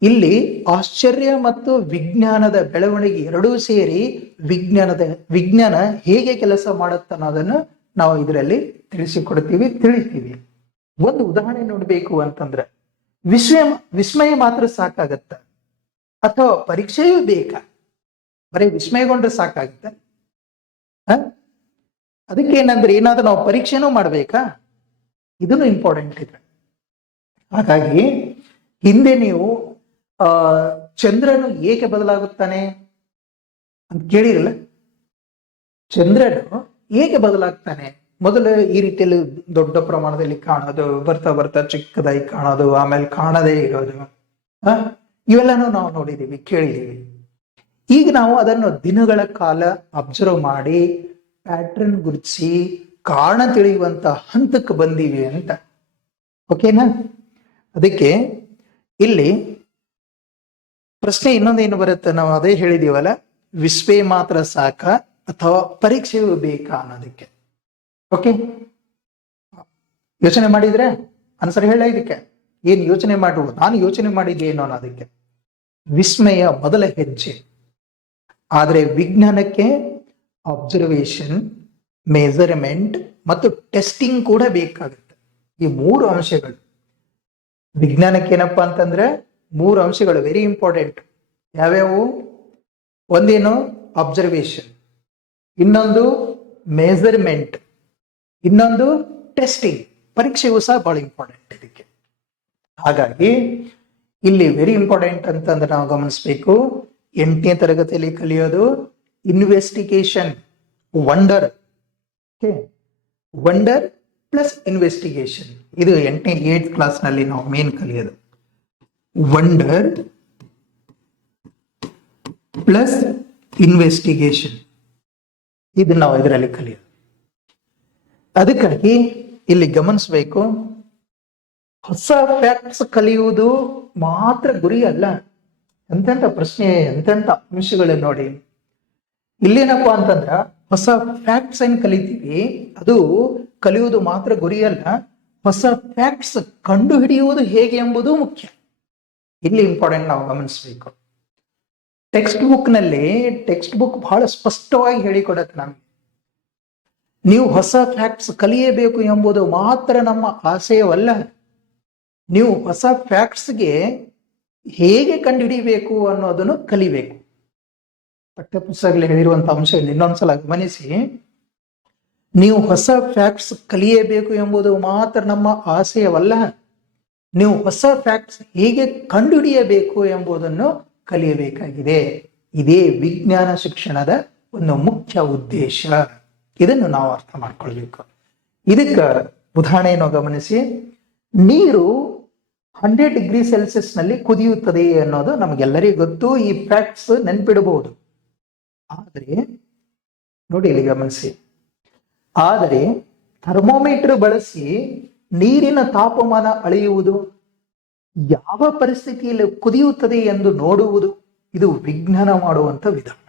ಇಲ್ಲಿ ಆಶ್ಚರ್ಯ ಮತ್ತು ವಿಜ್ಞಾನದ ಬೆಳವಣಿಗೆ ಎರಡೂ ಸೇರಿ ವಿಜ್ಞಾನ ಹೇಗೆ ಕೆಲಸ ಮಾಡುತ್ತೆ ಅನ್ನೋದನ್ನು ನಾವು ಇದರಲ್ಲಿ ತಿಳಿತೀವಿ. ಒಂದು ಉದಾಹರಣೆ ನೋಡ್ಬೇಕು ಅಂತಂದ್ರೆ, ವಿಸ್ಮಯ ಮಾತ್ರ ಸಾಕಾಗತ್ತ ಅಥವಾ ಪರೀಕ್ಷೆಯೂ ಬೇಕಾ? ಬರೀ ವಿಸ್ಮಯಗೊಂಡ್ರೆ ಸಾಕಾಗತ್ತ? ಅದಕ್ಕೆ ಏನಂದ್ರೆ ಏನಾದ್ರೂ ನಾವು ಪರೀಕ್ಷೆನೂ ಮಾಡ್ಬೇಕಾ? ಇದನ್ನು ಇಂಪಾರ್ಟೆಂಟ್ ಇದೆ. ಹಾಗಾಗಿ ಹಿಂದೆ ನೀವು ಚಂದ್ರನು ಏಕೆ ಬದಲಾಗುತ್ತಾನೆ ಅಂತ ಕೇಳಿರಲ್ಲ. ಚಂದ್ರನು ಏಕೆ ಬದಲಾಗ್ತಾನೆ? ಮೊದಲು ಈ ರೀತಿಯಲ್ಲಿ ದೊಡ್ಡ ಪ್ರಮಾಣದಲ್ಲಿ ಕಾಣೋದು, ಬರ್ತಾ ಬರ್ತಾ ಚಿಕ್ಕದಾಗಿ ಕಾಣೋದು, ಆಮೇಲೆ ಕಾಣದೇ ಇರೋದು, ಇವೆಲ್ಲನೂ ನಾವು ನೋಡಿದೀವಿ, ಕೇಳಿದೀವಿ. ಈಗ ನಾವು ಅದನ್ನು ದಿನಗಳ ಕಾಲ ಅಬ್ಸರ್ವ್ ಮಾಡಿ ಪ್ಯಾಟ್ರನ್ ಗುರುತಿಸಿ ಕಾರಣ ತಿಳಿಯುವಂತ ಹಂತಕ್ಕೆ ಬಂದೀವಿ ಅಂತ. ಓಕೆನಾ? ಅದಕ್ಕೆ ಇಲ್ಲಿ ಪ್ರಶ್ನೆ ಇನ್ನೊಂದೇನು ಬರುತ್ತೆ, ನಾವು ಅದೇ ಹೇಳಿದೀವಲ್ಲ, ವಿಸ್ಮಯ ಮಾತ್ರ ಸಾಕ ಅಥವಾ ಪರೀಕ್ಷೆಯೂ ಬೇಕಾ ಅನ್ನೋದಕ್ಕೆ. ಓಕೆ, ಯೋಚನೆ ಮಾಡಿದ್ರೆ ಆನ್ಸರ್ ಹೇಳ. ಇದಕ್ಕೆ ಏನ್ ಯೋಚನೆ ಮಾಡುವುದು, ನಾನು ಯೋಚನೆ ಮಾಡಿದ್ದೆ ಏನೋ ಅನ್ನೋದಕ್ಕೆ. ವಿಸ್ಮಯ ಮೊದಲ ಹೆಜ್ಜೆ, ಆದ್ರೆ ವಿಜ್ಞಾನಕ್ಕೆ ಅಬ್ಸರ್ವೇಷನ್, ಮೆಜರ್ಮೆಂಟ್ ಮತ್ತು ಟೆಸ್ಟಿಂಗ್ ಕೂಡ ಬೇಕಾಗುತ್ತೆ. ಈ 3 ಅಂಶಗಳು ವಿಜ್ಞಾನಕ್ಕೆ ಏನಪ್ಪಾ ಅಂತಂದ್ರೆ 3 ಅಂಶಗಳು ವೆರಿ ಇಂಪಾರ್ಟೆಂಟ್. ಯಾವ್ಯಾವು? ಒಂದೇನು ಅಬ್ಸರ್ವೇಷನ್, ಇನ್ನೊಂದು ಮೆಜರ್ಮೆಂಟ್, ಇನ್ನೊಂದು ಟೆಸ್ಟಿಂಗ್. ಪರೀಕ್ಷೆಗೂ ಸಹ ಬಹಳ ಇಂಪಾರ್ಟೆಂಟ್ ಇದಕ್ಕೆ. ಹಾಗಾಗಿ ಇಲ್ಲಿ ವೆರಿ ಇಂಪಾರ್ಟೆಂಟ್ ಅಂತಂದ್ರೆ ನಾವು ಗಮನಿಸ್ಬೇಕು, 8ನೇ ತರಗತಿಯಲ್ಲಿ ಕಲಿಯೋದು investigation, wonder. Wonder plus investigation, ಇದು 8th ಕ್ಲಾಸ್ ನಲ್ಲಿ ನಾವು ಮೇನ್ ಕಲಿಯೋದು. Wonder plus investigation. ಇದನ್ನ ನಾವು ಇದರಲ್ಲಿ ಕಲಿಯೋದು. ಅದಕ್ಕಾಗಿ ಇಲ್ಲಿ ಗಮನಿಸಬೇಕು, ಹೊಸ ಫ್ಯಾಕ್ಟ್ಸ್ ಕಲಿಯುವುದು ಮಾತ್ರ ಗುರಿ ಅಲ್ಲ. ಎಂತೆಂಥ ಪ್ರಶ್ನೆ, ಎಂತೆಂಥ ಅಂಶಗಳು ನೋಡಿ. ಇಲ್ಲೇನಪ್ಪಾ ಅಂತಂದ್ರ ಹೊಸ ಫ್ಯಾಕ್ಟ್ಸ್ ಏನ್ ಕಲಿತೀವಿ ಅದು ಕಲಿಯುವುದು ಮಾತ್ರ ಗುರಿ ಅಲ್ಲ, ಹೊಸ ಫ್ಯಾಕ್ಟ್ಸ್ ಕಂಡು ಹಿಡಿಯುವುದು ಹೇಗೆ ಎಂಬುದು ಮುಖ್ಯ. ಇಲ್ಲಿ ಇಂಪಾರ್ಟೆಂಟ್ ನಾವು ಗಮನಿಸಬೇಕು. ಟೆಕ್ಸ್ಟ್ ಬುಕ್ ಬಹಳ ಸ್ಪಷ್ಟವಾಗಿ ಹೇಳಿಕೊಡತ್ತೆ ನಮ್ಗೆ. ನೀವು ಹೊಸ ಫ್ಯಾಕ್ಟ್ಸ್ ಕಲಿಯಬೇಕು ಎಂಬುದು ಮಾತ್ರ ನಮ್ಮ ಆಶಯವಲ್ಲ, ನೀವು ಹೊಸ ಫ್ಯಾಕ್ಟ್ಸ್ಗೆ ಹೇಗೆ ಕಂಡುಹಿಡಿಯಬೇಕು ಅನ್ನೋದನ್ನು ಕಲಿಬೇಕು. ಪಠ್ಯಪುಸ್ತಕದಲ್ಲಿ ಹೇಳಿರುವಂತಹ ಅಂಶಗಳು ಇನ್ನೊಂದ್ಸಲ ಗಮನಿಸಿ. ನೀವು ಹೊಸ ಫ್ಯಾಕ್ಟ್ಸ್ ಕಲಿಯಬೇಕು ಎಂಬುದು ಮಾತ್ರ ನಮ್ಮ ಆಶಯವಲ್ಲ, ನೀವು ಹೊಸ ಫ್ಯಾಕ್ಟ್ಸ್ ಹೇಗೆ ಕಂಡುಹಿಡಿಯಬೇಕು ಎಂಬುದನ್ನು ಕಲಿಯಬೇಕಾಗಿದೆ. ಇದೇ ವಿಜ್ಞಾನ ಶಿಕ್ಷಣದ ಒಂದು ಮುಖ್ಯ ಉದ್ದೇಶ. ಇದನ್ನು ನಾವು ಅರ್ಥ ಮಾಡ್ಕೊಳ್ಬೇಕು. ಇದಕ್ಕೆ ಉದಾಹರಣೆಯನ್ನು ಗಮನಿಸಿ. ನೀರು 100 ಡಿಗ್ರಿ ಸೆಲ್ಸಿಯಸ್ ನಲ್ಲಿ ಕುದಿಯುತ್ತದೆ ಅನ್ನೋದು ನಮಗೆಲ್ಲರಿಗೂ ಗೊತ್ತು. ಈ ಫ್ಯಾಕ್ಟ್ಸ್ ನೆನ್ಪಿಡಬಹುದು. ಆದರೆ ನೋಡಿ, ಇಲ್ಲಿ ಗಮನಿಸಿ, ಆದರೆ ಥರ್ಮೋಮೀಟರ್ ಬಳಸಿ ನೀರಿನ ತಾಪಮಾನ ಅಳೆಯುವುದು, ಯಾವ ಪರಿಸ್ಥಿತಿಯಲ್ಲಿ ಕುದಿಯುತ್ತದೆ ಎಂದು ನೋಡುವುದು, ಇದು ವಿಜ್ಞಾನ ಮಾಡುವಂತ ವಿಧಾನ.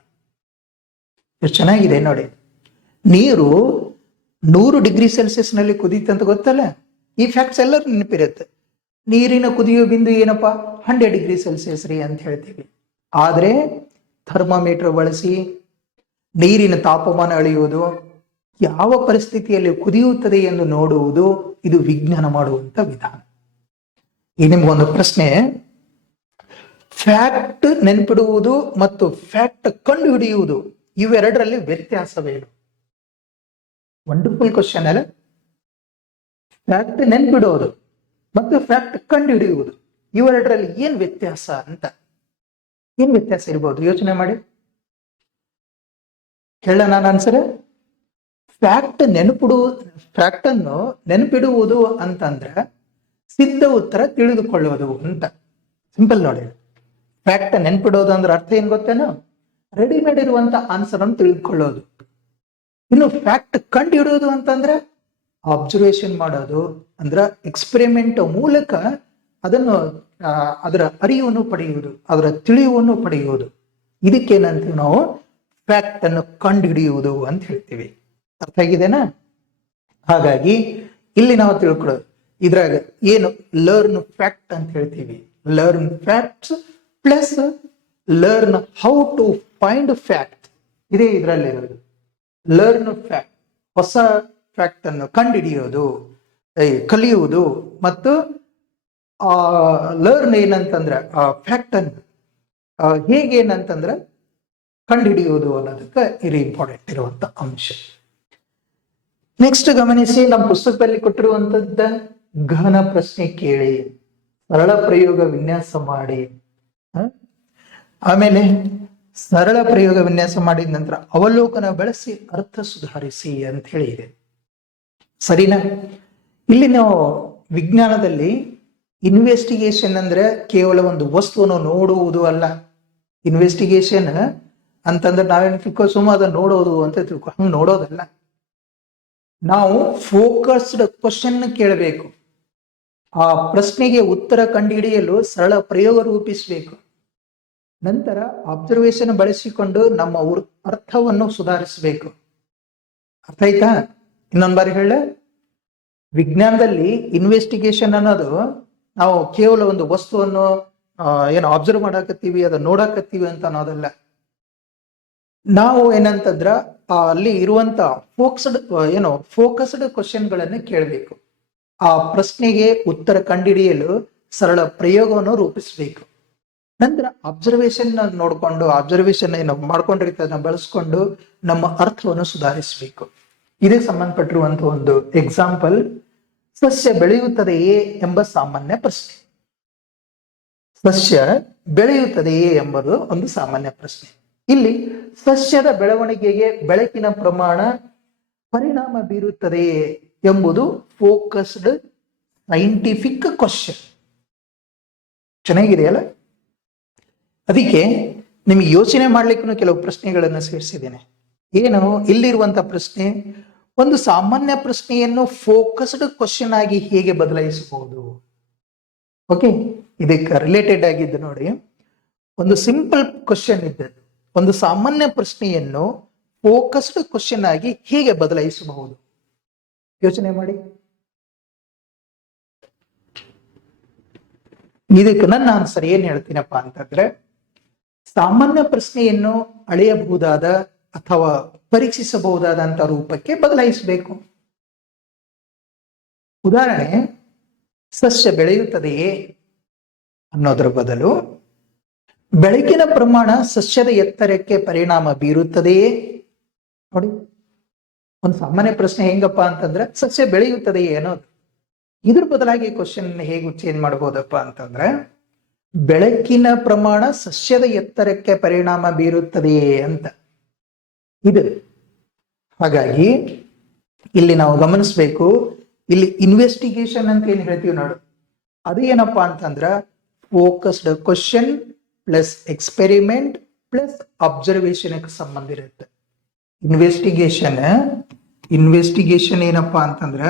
ಎಷ್ಟು ಚೆನ್ನಾಗಿದೆ ನೋಡಿ. ನೀರು 100 ಡಿಗ್ರಿ ಸೆಲ್ಸಿಯಸ್ ನಲ್ಲಿ ಕುದೀತೆ ಅಂತ ಗೊತ್ತಲ್ಲ. ಈ ಫ್ಯಾಕ್ಟ್ಸ್ ಎಲ್ಲರೂ ನೆನಪಿರುತ್ತೆ. ನೀರಿನ ಕುದಿಯುವ ಬಿಂದು ಏನಪ್ಪಾ, 100 ಡಿಗ್ರಿ ಸೆಲ್ಸಿಯಸ್ ರೀ ಅಂತ ಹೇಳ್ತೀವಿ. ಆದ್ರೆ ಥರ್ಮಾಮೀಟರ್ ಬಳಸಿ ನೀರಿನ ತಾಪಮಾನ ಅಳೆಯುವುದು, ಯಾವ ಪರಿಸ್ಥಿತಿಯಲ್ಲಿ ಕುದಿಯುತ್ತದೆ ಎಂದು ನೋಡುವುದು, ಇದು ವಿಜ್ಞಾನ ಮಾಡುವಂತ ವಿಧಾನ. ಈ ನಿಮ್ಗೊಂದು ಪ್ರಶ್ನೆ, ಫ್ಯಾಕ್ಟ್ ನೆನಪಿಡುವುದು ಮತ್ತು ಫ್ಯಾಕ್ಟ್ ಕಂಡು ಹಿಡಿಯುವುದು ಇವೆರಡರಲ್ಲಿ ವ್ಯತ್ಯಾಸವೇನು? ವಂಡರ್ಫುಲ್ ಕ್ವಶನ್ ಅಲ್ಲ. ಫ್ಯಾಕ್ಟ್ ನೆನ್ಪಿಡುವುದು ಮತ್ತು ಫ್ಯಾಕ್ಟ್ ಕಂಡು ಹಿಡಿಯುವುದು ಇವೆರಡರಲ್ಲಿ ಏನ್ ವ್ಯತ್ಯಾಸ ಅಂತ, ಏನ್ ವ್ಯತ್ಯಾಸ ಇರ್ಬೋದು ಯೋಚನೆ ಮಾಡಿ. ಹೇಳ ನಾನು ಆನ್ಸರ್. ಫ್ಯಾಕ್ಟ್ ಅನ್ನು ನೆನಪಿಡುವುದು ಅಂತಂದ್ರೆ ಸಿದ್ಧ ಉತ್ತರ ತಿಳಿದುಕೊಳ್ಳುವುದು ಅಂತ. ಸಿಂಪಲ್ ನೋಡಿ. ಫ್ಯಾಕ್ಟ್ ನೆನ್ಪಿಡೋದು ಅಂದ್ರೆ ಅರ್ಥ ಏನ್ ಗೊತ್ತೇನೋ, ರೆಡಿಮೇಡ್ ಇರುವಂತ ಆನ್ಸರ್ ಅನ್ನು ತಿಳಿದುಕೊಳ್ಳೋದು. ಇನ್ನು ಫ್ಯಾಕ್ಟ್ ಕಂಡು ಹಿಡಿಯೋದು ಅಂತಂದ್ರೆ ಅಬ್ಸರ್ವೇಷನ್ ಮಾಡೋದು, ಅಂದ್ರ ಎಕ್ಸ್ಪೆರಿಮೆಂಟ್ ಮೂಲಕ ಅದನ್ನು ಅದರ ಅರಿವನ್ನು ಪಡೆಯುವುದು, ಅದರ ತಿಳಿವನ್ನು ಪಡೆಯುವುದು. ಇದಕ್ಕೇನಂತೀವಿ ನಾವು ಫ್ಯಾಕ್ಟ್ ಅನ್ನು ಕಂಡು ಹಿಡಿಯುವುದು ಅಂತ ಹೇಳ್ತೀವಿ. ಅರ್ಥ ಆಗಿದೆನಾ? ಹಾಗಾಗಿ ಇಲ್ಲಿ ನಾವು ತಿಳ್ಕೊಳ್ಳೋದು ಇದ್ರಾಗ ಏನು ಲರ್ನ್ ಫ್ಯಾಕ್ಟ್ ಅಂತ ಹೇಳ್ತೀವಿ. Learn facts plus learn how to find fact, ಇದೇ ಇದರಲ್ಲಿರೋದು. ಲರ್ನ್ ಫ್ಯಾಕ್ಟ್ ಹೊಸ ಫ್ಯಾಕ್ಟ್ ಅನ್ನು ಕಂಡುಹಿಡಿಯೋದು, ಕಲಿಯುವುದು, ಮತ್ತು ಲರ್ನ್ ಏನಂತಂದ್ರೆ ಫ್ಯಾಕ್ಟ್ ಅನ್ನು ಹೇಗೇನಂತಂದ್ರೆ ಕಂಡುಹಿಡಿಯುವುದು ಅನ್ನೋದಕ್ಕೆ ಇದು ಇಂಪಾರ್ಟೆಂಟ್ ಇರುವಂತ ಅಂಶ. ನೆಕ್ಸ್ಟ್ ಗಮನಿಸಿ, ನಮ್ಮ ಪುಸ್ತಕದಲ್ಲಿ ಕೊಟ್ಟಿರುವಂತದ್ದ ಗಹನ ಪ್ರಶ್ನೆ ಕೇಳಿ, ಸರಳ ಪ್ರಯೋಗ ವಿನ್ಯಾಸ ಮಾಡಿ, ಆಮೇಲೆ ಸರಳ ಪ್ರಯೋಗ ವಿನ್ಯಾಸ ಮಾಡಿದ ನಂತರ ಅವಲೋಕನ ಬಳಸಿ ಅರ್ಥ ಸುಧಾರಿಸಿ ಅಂತ ಹೇಳಿ ಇದೆ. ಸರಿನಾ? ಇಲ್ಲಿ ನಾವು ವಿಜ್ಞಾನದಲ್ಲಿ ಇನ್ವೆಸ್ಟಿಗೇಷನ್ ಅಂದ್ರೆ ಕೇವಲ ಒಂದು ವಸ್ತುವನ್ನು ನೋಡುವುದು ಅಲ್ಲ. ಇನ್ವೆಸ್ಟಿಗೇಷನ್ ಅಂತಂದ್ರೆ ನಾವೇನು ತಿಳ್ಕೊ ಸುಮ್ಮ ಅದನ್ನ ನೋಡೋದು ಅಂತ ತಿಳ್ಕೊ, ಹಂಗೆ ನೋಡೋದಲ್ಲ. ನಾವು ಫೋಕಸ್ಡ್ ಕ್ವಶನ್ ಕೇಳಬೇಕು. ಆ ಪ್ರಶ್ನೆಗೆ ಉತ್ತರ ಕಂಡುಹಿಡಿಯಲು ಸರಳ ಪ್ರಯೋಗ ರೂಪಿಸಬೇಕು. ನಂತರ ಅಬ್ಸರ್ವೇಷನ್ ಬಳಸಿಕೊಂಡು ನಮ್ಮ ಅರ್ಥವನ್ನು ಸುಧಾರಿಸಬೇಕು. ಅರ್ಥ ಆಯ್ತಾ? ಇನ್ನೊಂದು ಬಾರಿ ಹೇಳ. ವಿಜ್ಞಾನದಲ್ಲಿ ಇನ್ವೆಸ್ಟಿಗೇಷನ್ ಅನ್ನೋದು ನಾವು ಕೇವಲ ಒಂದು ವಸ್ತುವನ್ನು ಏನು ಅಬ್ಸರ್ವ್ ಮಾಡಾಕತ್ತೀವಿ, ಅದನ್ನ ನೋಡಾಕತ್ತೀವಿ ಅಂತ ಅನ್ನೋದಲ್ಲ. ನಾವು ಏನಂತಂದ್ರ ಅಲ್ಲಿ ಇರುವಂತ ಫೋಕಸ್ಡ್ ಕ್ವಶನ್ಗಳನ್ನು ಕೇಳಬೇಕು. ಆ ಪ್ರಶ್ನೆಗೆ ಉತ್ತರ ಕಂಡುಹಿಡಿಯಲು ಸರಳ ಪ್ರಯೋಗವನ್ನು ರೂಪಿಸಬೇಕು. ನಂತರ ಅಬ್ಸರ್ವೇಷನ್ ನೋಡ್ಕೊಂಡು ಅಬ್ಸರ್ವೇಷನ್ ಏನು ಮಾಡ್ಕೊಂಡಿರ್ತದನ್ನ ಬಳಸ್ಕೊಂಡು ನಮ್ಮ ಅರ್ಥವನ್ನು ಸುಧಾರಿಸಬೇಕು. ಇದೇ ಸಂಬಂಧಪಟ್ಟಿರುವಂತಹ ಒಂದು ಎಕ್ಸಾಂಪಲ್, ಸಸ್ಯ ಬೆಳೆಯುತ್ತದೆಯೇ ಎಂಬ ಸಾಮಾನ್ಯ ಪ್ರಶ್ನೆ. ಸಸ್ಯ ಬೆಳೆಯುತ್ತದೆಯೇ ಎಂಬುದು ಒಂದು ಸಾಮಾನ್ಯ ಪ್ರಶ್ನೆ. ಇಲ್ಲಿ ಸಸ್ಯದ ಬೆಳವಣಿಗೆಗೆ ಬೆಳಕಿನ ಪ್ರಮಾಣ ಪರಿಣಾಮ ಬೀರುತ್ತದೆಯೇ ಎಂಬುದು ಫೋಕಸ್ಡ್ ಸೈಂಟಿಫಿಕ್ ಕ್ವಶನ್. ಚೆನ್ನಾಗಿದೆಯಲ್ಲ? ಅದಕ್ಕೆ ನಿಮಗೆ ಯೋಚನೆ ಮಾಡ್ಲಿಕ್ಕೂ ಕೆಲವು ಪ್ರಶ್ನೆಗಳನ್ನು ಸೇರಿಸಿದ್ದೇನೆ. ಏನು ಇಲ್ಲಿರುವಂತ ಪ್ರಶ್ನೆ, ಒಂದು ಸಾಮಾನ್ಯ ಪ್ರಶ್ನೆಯನ್ನು ಫೋಕಸ್ಡ್ ಕ್ವಶನ್ ಆಗಿ ಹೇಗೆ ಬದಲಾಯಿಸಬಹುದು? ಓಕೆ, ಇದಕ್ಕೆ ರಿಲೇಟೆಡ್ ಆಗಿದ್ದು ನೋಡಿ, ಒಂದು ಸಿಂಪಲ್ ಕ್ವಶನ್ ಇದ್ದದ್ದು ಒಂದು ಸಾಮಾನ್ಯ ಪ್ರಶ್ನೆಯನ್ನು ಫೋಕಸ್ಡ್ ಕ್ವಶನ್ ಆಗಿ ಹೇಗೆ ಬದಲಾಯಿಸಬಹುದು? ಯೋಚನೆ ಮಾಡಿ. ಇದಕ್ಕೆ ನನ್ನ ಆನ್ಸರ್ ಏನ್ ಹೇಳ್ತೀನಪ್ಪ ಅಂತಂದ್ರೆ, ಸಾಮಾನ್ಯ ಪ್ರಶ್ನೆಯನ್ನು ಅಳೆಯಬಹುದಾದ ಅಥವಾ ಪರೀಕ್ಷಿಸಬಹುದಾದಂತ ರೂಪಕ್ಕೆ ಬದಲಾಯಿಸಬೇಕು. ಉದಾಹರಣೆ, ಸಸ್ಯ ಬೆಳೆಯುತ್ತದೆಯೇ ಅನ್ನೋದರ ಬದಲು ಬೆಳಕಿನ ಪ್ರಮಾಣ ಸಸ್ಯದ ಎತ್ತರಕ್ಕೆ ಪರಿಣಾಮ ಬೀರುತ್ತದೆಯೇ? ನೋಡಿ, ಒಂದು ಸಾಮಾನ್ಯ ಪ್ರಶ್ನೆ ಹೆಂಗಪ್ಪ ಅಂತಂದ್ರೆ ಸಸ್ಯ ಬೆಳೆಯುತ್ತದೆಯೇ ಅನ್ನೋದು. ಇದ್ರ ಬದಲಾಗಿ ಕ್ವಶನ್ ಹೇಗೆ ಚೇಂಜ್ ಮಾಡಬಹುದಪ್ಪ ಅಂತಂದ್ರೆ, ಬೆಳಕಿನ ಪ್ರಮಾಣ ಸಸ್ಯದ ಎತ್ತರಕ್ಕೆ ಪರಿಣಾಮ ಬೀರುತ್ತದೆಯೇ ಅಂತ. ಇದು ಹಾಗಾಗಿ ಇಲ್ಲಿ ನಾವು ಗಮನಿಸಬೇಕು, ಇಲ್ಲಿ ಇನ್ವೆಸ್ಟಿಗೇಷನ್ ಅಂತ ಏನ್ ಹೇಳ್ತೀವಿ ನೋಡು, ಅದು ಏನಪ್ಪಾ ಅಂತಂದ್ರ focused question plus experiment plus observation ಸಂಬಂಧ ಇರುತ್ತೆ. ಇನ್ವೆಸ್ಟಿಗೇಷನ್ ಏನಪ್ಪಾ ಅಂತಂದ್ರ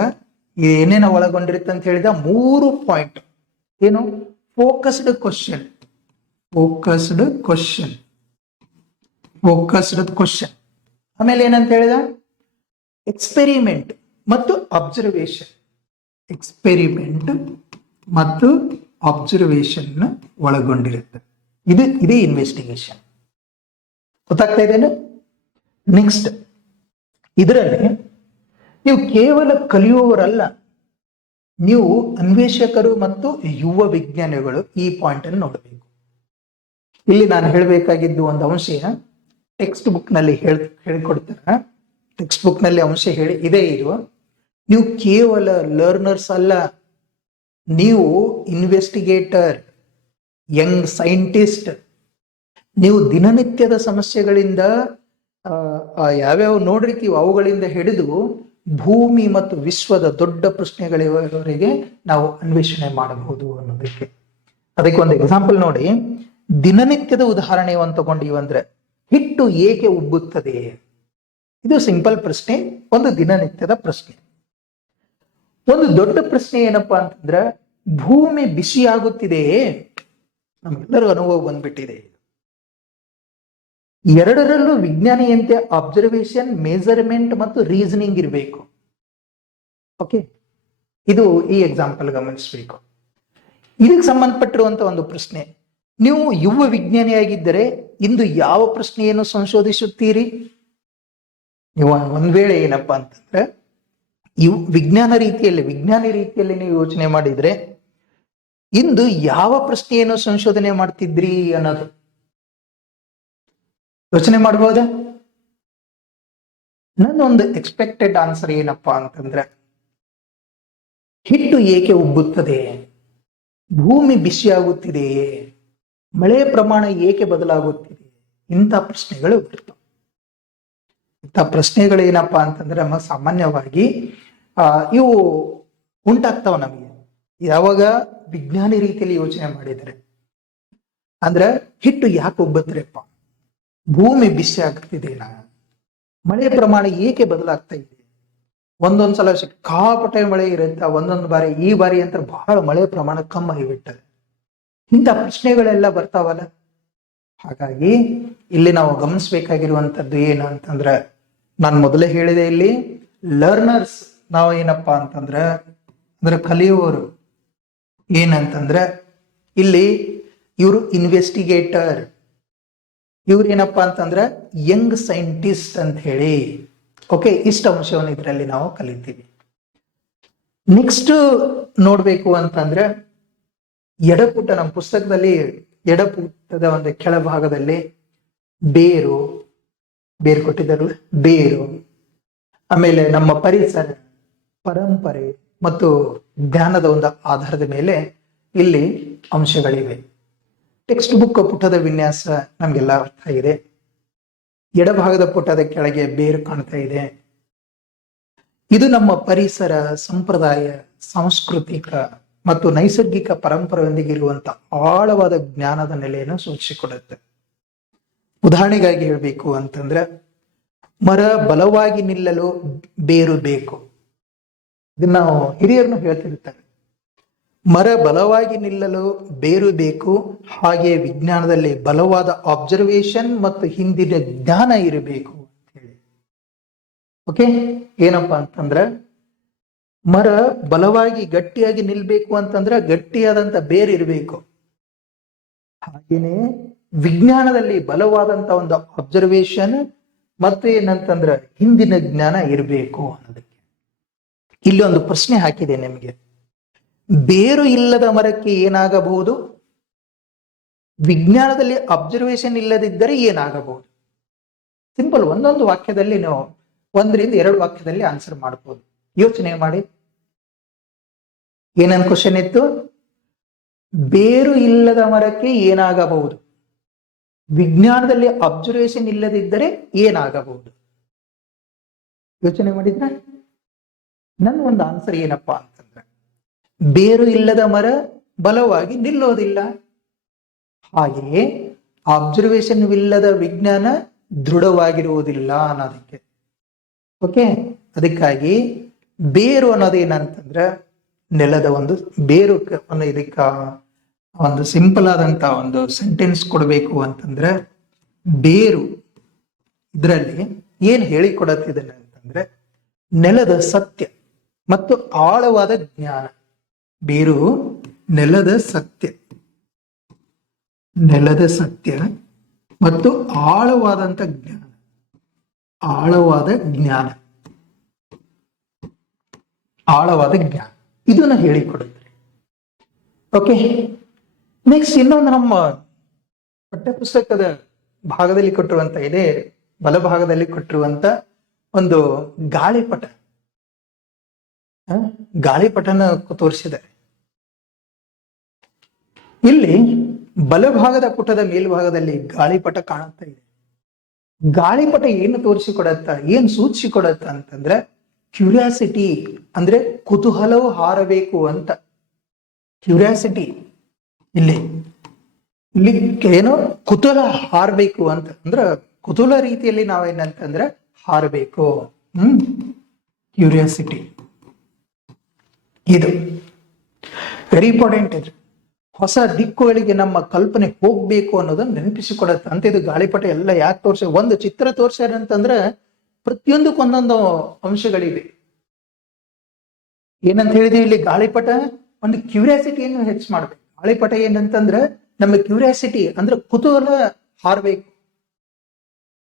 ಏನೇನ ಒಳಗೊಂಡಿರುತ್ತೆ ಅಂತ ಹೇಳಿದ 3 ಪಾಯಿಂಟ್. ಏನು? ಫೋಕಸ್ಡ್ ಕ್ವಶನ್, ಆಮೇಲೆ ಏನಂತ ಹೇಳಿದ, ಎಕ್ಸ್ಪೆರಿಮೆಂಟ್ ಮತ್ತು ಅಬ್ಸರ್ವೇಷನ್ ಒಳಗೊಂಡಿರುತ್ತೆ. ಇದೇ ಇನ್ವೆಸ್ಟಿಗೇಷನ್. ಗೊತ್ತಾಗ್ತಾ ಇದೆಯಾ? ನೆಕ್ಸ್ಟ್, ಇದರಲ್ಲಿ ನೀವು ಕೇವಲ ಕಲಿಯುವವರಲ್ಲ, ನೀವು ಅನ್ವೇಷಕರು ಮತ್ತು ಯುವ ವಿಜ್ಞಾನಿಗಳು. ಈ ಪಾಯಿಂಟ್ ಅನ್ನು ನೋಡಬೇಕು. ಇಲ್ಲಿ ನಾನು ಹೇಳಬೇಕಾಗಿದ್ದು ಒಂದು ಅಂಶ ಟೆಕ್ಸ್ಟ್ ಬುಕ್ ನಲ್ಲಿ ಹೇಳಿಕೊಡ್ತಾರೆ. ಟೆಕ್ಸ್ಟ್ ಬುಕ್ ನಲ್ಲಿ ಅಂಶ ಇದೇ ಇದು. ನೀವು ಕೇವಲ ಲರ್ನರ್ಸ್ ಅಲ್ಲ, ನೀವು ಇನ್ವೆಸ್ಟಿಗೇಟರ್, ಯಂಗ್ ಸೈಂಟಿಸ್ಟ್. ನೀವು ದಿನನಿತ್ಯದ ಸಮಸ್ಯೆಗಳಿಂದ ಯಾವ್ಯಾವ ನೋಡಿರ್ತೀವಿ ಅವುಗಳಿಂದ ಹಿಡಿದು ಭೂಮಿ ಮತ್ತು ವಿಶ್ವದ ದೊಡ್ಡ ಪ್ರಶ್ನೆಗಳವರೆಗೆ ನಾವು ಅನ್ವೇಷಣೆ ಮಾಡಬಹುದು ಅನ್ನೋದಕ್ಕೆ. ಅದಕ್ಕೆ ಒಂದು ಎಕ್ಸಾಂಪಲ್ ನೋಡಿ, ದಿನನಿತ್ಯದ ಉದಾಹರಣೆ ತಗೊಂಡಿವಂದ್ರೆ, ಹಿಟ್ಟು ಏಕೆ ಉಬ್ಬುತ್ತದೆ? ಇದು ಸಿಂಪಲ್ ಪ್ರಶ್ನೆ, ಒಂದು ದಿನನಿತ್ಯದ ಪ್ರಶ್ನೆ. ಒಂದು ದೊಡ್ಡ ಪ್ರಶ್ನೆ ಏನಪ್ಪಾ ಅಂತಂದ್ರೆ, ಭೂಮಿ ಬಿಸಿಯಾಗುತ್ತಿದೆಯೇ? ನಮ್ಗೆಲ್ಲರೂ ಅನುಭವ ಬಂದ್ಬಿಟ್ಟಿದೆ. ಎರಡರಲ್ಲೂ ವಿಜ್ಞಾನಿಯಂತೆ ಅಬ್ಸರ್ವೇಷನ್, ಮೆಜರ್ಮೆಂಟ್ ಮತ್ತು ರೀಸನಿಂಗ್ ಇರಬೇಕು. ಓಕೆ, ಇದು ಈ ಎಕ್ಸಾಂಪಲ್ ಗಮನಿಸಬೇಕು. ಇದಕ್ಕೆ ಸಂಬಂಧಪಟ್ಟಿರುವಂತ ಒಂದು ಪ್ರಶ್ನೆ, ನೀವು ಯುವ ವಿಜ್ಞಾನಿಯಾಗಿದ್ದರೆ ಇಂದು ಯಾವ ಪ್ರಶ್ನೆಯನ್ನು ಸಂಶೋಧಿಸುತ್ತೀರಿ? ನೀವು ಒಂದ್ ವೇಳೆ ಏನಪ್ಪಾ ಅಂತಂದ್ರೆ ವಿಜ್ಞಾನಿ ರೀತಿಯಲ್ಲಿ ನೀವು ಯೋಚನೆ ಮಾಡಿದ್ರೆ ಇಂದು ಯಾವ ಪ್ರಶ್ನೆಯನ್ನು ಸಂಶೋಧನೆ ಮಾಡ್ತಿದ್ರಿ ಅನ್ನೋದು ಯೋಚನೆ ಮಾಡಬಹುದಾ? ನನ್ನೊಂದು ಎಕ್ಸ್ಪೆಕ್ಟೆಡ್ ಆನ್ಸರ್ ಏನಪ್ಪಾ ಅಂತಂದ್ರೆ, ಹಿಟ್ಟು ಏಕೆ ಉಬ್ಬುತ್ತದೆ? ಭೂಮಿ ಬಿಸಿಯಾಗುತ್ತಿದೆಯೇ? ಮಳೆ ಪ್ರಮಾಣ ಏಕೆ ಬದಲಾಗುತ್ತಿದೆ? ಇಂಥ ಪ್ರಶ್ನೆಗಳು ಬರ್ತವೆ. ಇಂಥ ಪ್ರಶ್ನೆಗಳು ಏನಪ್ಪಾ ಅಂತಂದ್ರೆ ನಮ್ಮ ಸಾಮಾನ್ಯವಾಗಿ ಇವು ಉಂಟಾಗ್ತಾವ ನಮಗೆ ಯಾವಾಗ ವಿಜ್ಞಾನಿ ರೀತಿಯಲ್ಲಿ ಯೋಚನೆ ಮಾಡಿದರೆ. ಅಂದ್ರೆ ಹಿಟ್ಟು ಯಾಕೆ ಉಬ್ಬತ್ರಿಪ್ಪ? ಭೂಮಿ ಬಿಸಿ ಆಗ್ತಿದೆನಾ? ಮಳೆ ಪ್ರಮಾಣ ಏಕೆ ಬದಲಾಗ್ತಾ ಇದೆ? ಒಂದೊಂದ್ಸಲ ಸಿಕ್ಕಾಪಟ್ಟೆ ಮಳೆ ಇರುತ್ತೆ, ಒಂದೊಂದು ಬಾರಿ ಈ ಬಾರಿ ಅಂತ ಬಹಳ ಮಳೆ ಪ್ರಮಾಣ ಕಮ್ಮಿ ಆಗಿಬಿಟ್ಟದೆ. ಇಂಥ ಪ್ರಶ್ನೆಗಳೆಲ್ಲ ಬರ್ತಾವಲ್ಲ. ಹಾಗಾಗಿ ಇಲ್ಲಿ ನಾವು ಗಮನಿಸ್ಬೇಕಾಗಿರುವಂತದ್ದು ಏನು ಅಂತಂದ್ರೆ, ನಾನು ಮೊದಲೇ ಹೇಳಿದೆ, ಇಲ್ಲಿ ಲರ್ನರ್ಸ್ ನಾವು ಏನಪ್ಪಾ ಅಂತಂದ್ರೆ ಅಂದ್ರೆ ಕಲಿಯುವವರು ಏನಂತಂದ್ರೆ, ಇಲ್ಲಿ ಇವರು ಇನ್ವೆಸ್ಟಿಗೇಟರ್, ಇವ್ರು ಏನಪ್ಪಾ ಅಂತಂದ್ರೆ ಯಂಗ್ ಸೈಂಟಿಸ್ಟ್ ಅಂತ ಹೇಳಿ. ಓಕೆ, ಇಷ್ಟ ಅಂಶವನ್ನು ಇದರಲ್ಲಿ ನಾವು ಕಲಿತೀವಿ. ನೆಕ್ಸ್ಟ್ ನೋಡ್ಬೇಕು ಅಂತಂದ್ರೆ, ಎಡಪುಟ, ನಮ್ಮ ಪುಸ್ತಕದಲ್ಲಿ ಎಡಪುಟದ ಒಂದು ಕೆಳಭಾಗದಲ್ಲಿ ಬೇರು ಕೊಟ್ಟಿದ್ದಾರಲ್ಲ, ಬೇರು, ಆಮೇಲೆ ನಮ್ಮ ಪರಿಸರ, ಪರಂಪರೆ ಮತ್ತು ಜ್ಞಾನದ ಒಂದು ಆಧಾರದ ಮೇಲೆ ಇಲ್ಲಿ ಅಂಶಗಳಿವೆ. ಟೆಕ್ಸ್ಟ್ ಬುಕ್ ಪುಟದ ವಿನ್ಯಾಸ ನಮ್ಗೆಲ್ಲ ಅರ್ಥ ಆಗಿದೆ. ಎಡಭಾಗದ ಪುಟದ ಕೆಳಗೆ ಬೇರು ಕಾಣ್ತಾ ಇದೆ. ಇದು ನಮ್ಮ ಪರಿಸರ, ಸಂಪ್ರದಾಯ, ಸಾಂಸ್ಕೃತಿಕ ಮತ್ತು ನೈಸರ್ಗಿಕ ಪರಂಪರೆಯೊಂದಿಗೆ ಇರುವಂತಹ ಆಳವಾದ ಜ್ಞಾನದ ನೆಲೆಯನ್ನು ಸೂಚಿಸಿಕೊಡುತ್ತೆ. ಉದಾಹರಣೆಗಾಗಿ ಹೇಳಬೇಕು ಅಂತಂದ್ರೆ, ಮರ ಬಲವಾಗಿ ನಿಲ್ಲಲು ಬೇರು ಬೇಕು. ಇದನ್ನ ನಾವು ಹಿರಿಯರನ್ನು ಹೇಳ್ತಿರ್ತಾರೆ. ಮರ ಬಲವಾಗಿ ನಿಲ್ಲಲು ಬೇರು ಬೇಕು, ಹಾಗೆ ವಿಜ್ಞಾನದಲ್ಲಿ ಬಲವಾದ ಅಬ್ಸರ್ವೇಷನ್ ಮತ್ತು ಹಿಂದಿನ ಜ್ಞಾನ ಇರಬೇಕು ಅಂತ ಹೇಳಿ. ಓಕೆ, ಏನಪ್ಪಾ ಅಂತಂದ್ರ ಮರ ಬಲವಾಗಿ ಗಟ್ಟಿಯಾಗಿ ನಿಲ್ಬೇಕು ಅಂತಂದ್ರೆ ಗಟ್ಟಿಯಾದಂತ ಬೇರು ಇರಬೇಕು. ಹಾಗೇನೆ ವಿಜ್ಞಾನದಲ್ಲಿ ಬಲವಾದಂತ ಒಂದು ಅಬ್ಸರ್ವೇಷನ್ ಮತ್ತೆ ಏನಂತಂದ್ರ ಹಿಂದಿನ ಜ್ಞಾನ ಇರಬೇಕು ಅನ್ನೋದಕ್ಕೆ ಇಲ್ಲಿ ಒಂದು ಪ್ರಶ್ನೆ ಹಾಕಿದೆ ನಿಮಗೆ. ಬೇರು ಇಲ್ಲದ ಮರಕ್ಕೆ ಏನಾಗಬಹುದು? ವಿಜ್ಞಾನದಲ್ಲಿ ಅಬ್ಸರ್ವೇಷನ್ ಇಲ್ಲದಿದ್ದರೆ ಏನಾಗಬಹುದು? ಸಿಂಪಲ್, ಒಂದೊಂದು ವಾಕ್ಯದಲ್ಲಿ ನೀವು 1 ರಿಂದ 2 ವಾಕ್ಯದಲ್ಲಿ ಆನ್ಸರ್ ಮಾಡಬಹುದು. ಯೋಚನೆ ಮಾಡಿ. ಏನನ್ ಕ್ವಶನ್ ಇತ್ತು? ಬೇರು ಇಲ್ಲದ ಮರಕ್ಕೆ ಏನಾಗಬಹುದು? ವಿಜ್ಞಾನದಲ್ಲಿ ಅಬ್ಸರ್ವೇಷನ್ ಇಲ್ಲದಿದ್ದರೆ ಏನಾಗಬಹುದು? ಯೋಚನೆ ಮಾಡಿದ್ರೆ ನನ್ನ ಒಂದು ಆನ್ಸರ್ ಏನಪ್ಪಾ ಅಂತಂದ್ರೆ, ಬೇರು ಇಲ್ಲದ ಮರ ಬಲವಾಗಿ ನಿಲ್ಲೋದಿಲ್ಲ, ಹಾಗೆಯೇ ಅಬ್ಸರ್ವೇಷನ್ ಇಲ್ಲದ ವಿಜ್ಞಾನ ದೃಢವಾಗಿರುವುದಿಲ್ಲ ಅನ್ನೋದಕ್ಕೆ. ಓಕೆ, ಅದಕ್ಕಾಗಿ ಬೇರು ಅನ್ನೋದೇನಂತಂದ್ರೆ ನೆಲದ ಒಂದು ಬೇರು. ಇದಕ್ಕ ಒಂದು ಸಿಂಪಲ್ ಆದಂತ ಒಂದು ಸೆಂಟೆನ್ಸ್ ಕೊಡಬೇಕು ಅಂತಂದ್ರೆ, ಬೇರು ಇದರಲ್ಲಿ ಏನ್ ಹೇಳಿಕೊಡತ್ತಿದ್ದಾನೆ ಅಂತಂದ್ರೆ ನೆಲದ ಸತ್ಯ ಮತ್ತು ಆಳವಾದ ಜ್ಞಾನ. ಬೇರು ನೆಲದ ಸತ್ಯ ಮತ್ತು ಆಳವಾದ ಜ್ಞಾನ ಇದನ್ನ ಹೇಳಿಕೊಡುತ್ತೆ. ಓಕೆ, ನೆಕ್ಸ್ಟ್ ಇನ್ನೊಂದು ನಮ್ಮ ಪಠ್ಯಪುಸ್ತಕದ ಭಾಗದಲ್ಲಿ ಕೊಟ್ಟಿರುವಂತ ಇದೆ, ಬಲಭಾಗದಲ್ಲಿ ಕೊಟ್ಟಿರುವಂತ ಒಂದು ಗಾಳಿಪಟನ ತೋರಿಸಿದ್ದಾರೆ. ಇಲ್ಲಿ ಬಲಭಾಗದ ಪುಟದ ಮೇಲ್ಭಾಗದಲ್ಲಿ ಗಾಳಿಪಟ ಕಾಣುತ್ತಾ ಇದೆ. ಗಾಳಿಪಟ ಏನು ತೋರಿಸಿಕೊಡತ್ತ, ಏನ್ ಸೂಚಿಸಿಕೊಡತ್ತ ಅಂತಂದ್ರೆ ಕ್ಯೂರಿಯಾಸಿಟಿ, ಅಂದ್ರೆ ಕುತೂಹಲವು ಹಾರಬೇಕು ಅಂತ. ಕ್ಯೂರಿಯಾಸಿಟಿ ಇಲ್ಲಿ ಏನೋ ಕುತೂಹಲ ಹಾರಬೇಕು ಅಂತ ಅಂದ್ರ ಕುತೂಹಲ ರೀತಿಯಲ್ಲಿ ನಾವೇನಂತಂದ್ರೆ ಹಾರಬೇಕು. ಕ್ಯೂರಿಯಾಸಿಟಿ ಇದು ವೆರಿ ಇಂಪಾರ್ಟೆಂಟ್. ಇದು ಹೊಸ ದಿಕ್ಕುಗಳಿಗೆ ನಮ್ಮ ಕಲ್ಪನೆ ಹೋಗ್ಬೇಕು ಅನ್ನೋದನ್ನ ನೆನಪಿಸಿಕೊಡತ್ತೆ ಅಂತ. ಇದು ಗಾಳಿಪಟ ಎಲ್ಲ ಯಾಕೆ ತೋರ್ಸ, ಒಂದು ಚಿತ್ರ ತೋರ್ಸ್ಯಾರ ಅಂತಂದ್ರೆ ಪ್ರತಿಯೊಂದಕ್ಕೆ ಒಂದೊಂದು ಅಂಶಗಳಿವೆ. ಏನಂತ ಹೇಳಿದ್ವಿ ಇಲ್ಲಿ? ಗಾಳಿಪಟ ಒಂದು ಕ್ಯೂರಿಯಾಸಿಟಿಯನ್ನು ಹೆಚ್ಚು ಮಾಡ್ಬೇಕು. ಗಾಳಿಪಟ ಏನಂತಂದ್ರೆ ನಮ್ಮ ಕ್ಯೂರಿಯಾಸಿಟಿ ಅಂದ್ರೆ ಕುತೂಹಲ ಹಾರಬೇಕು,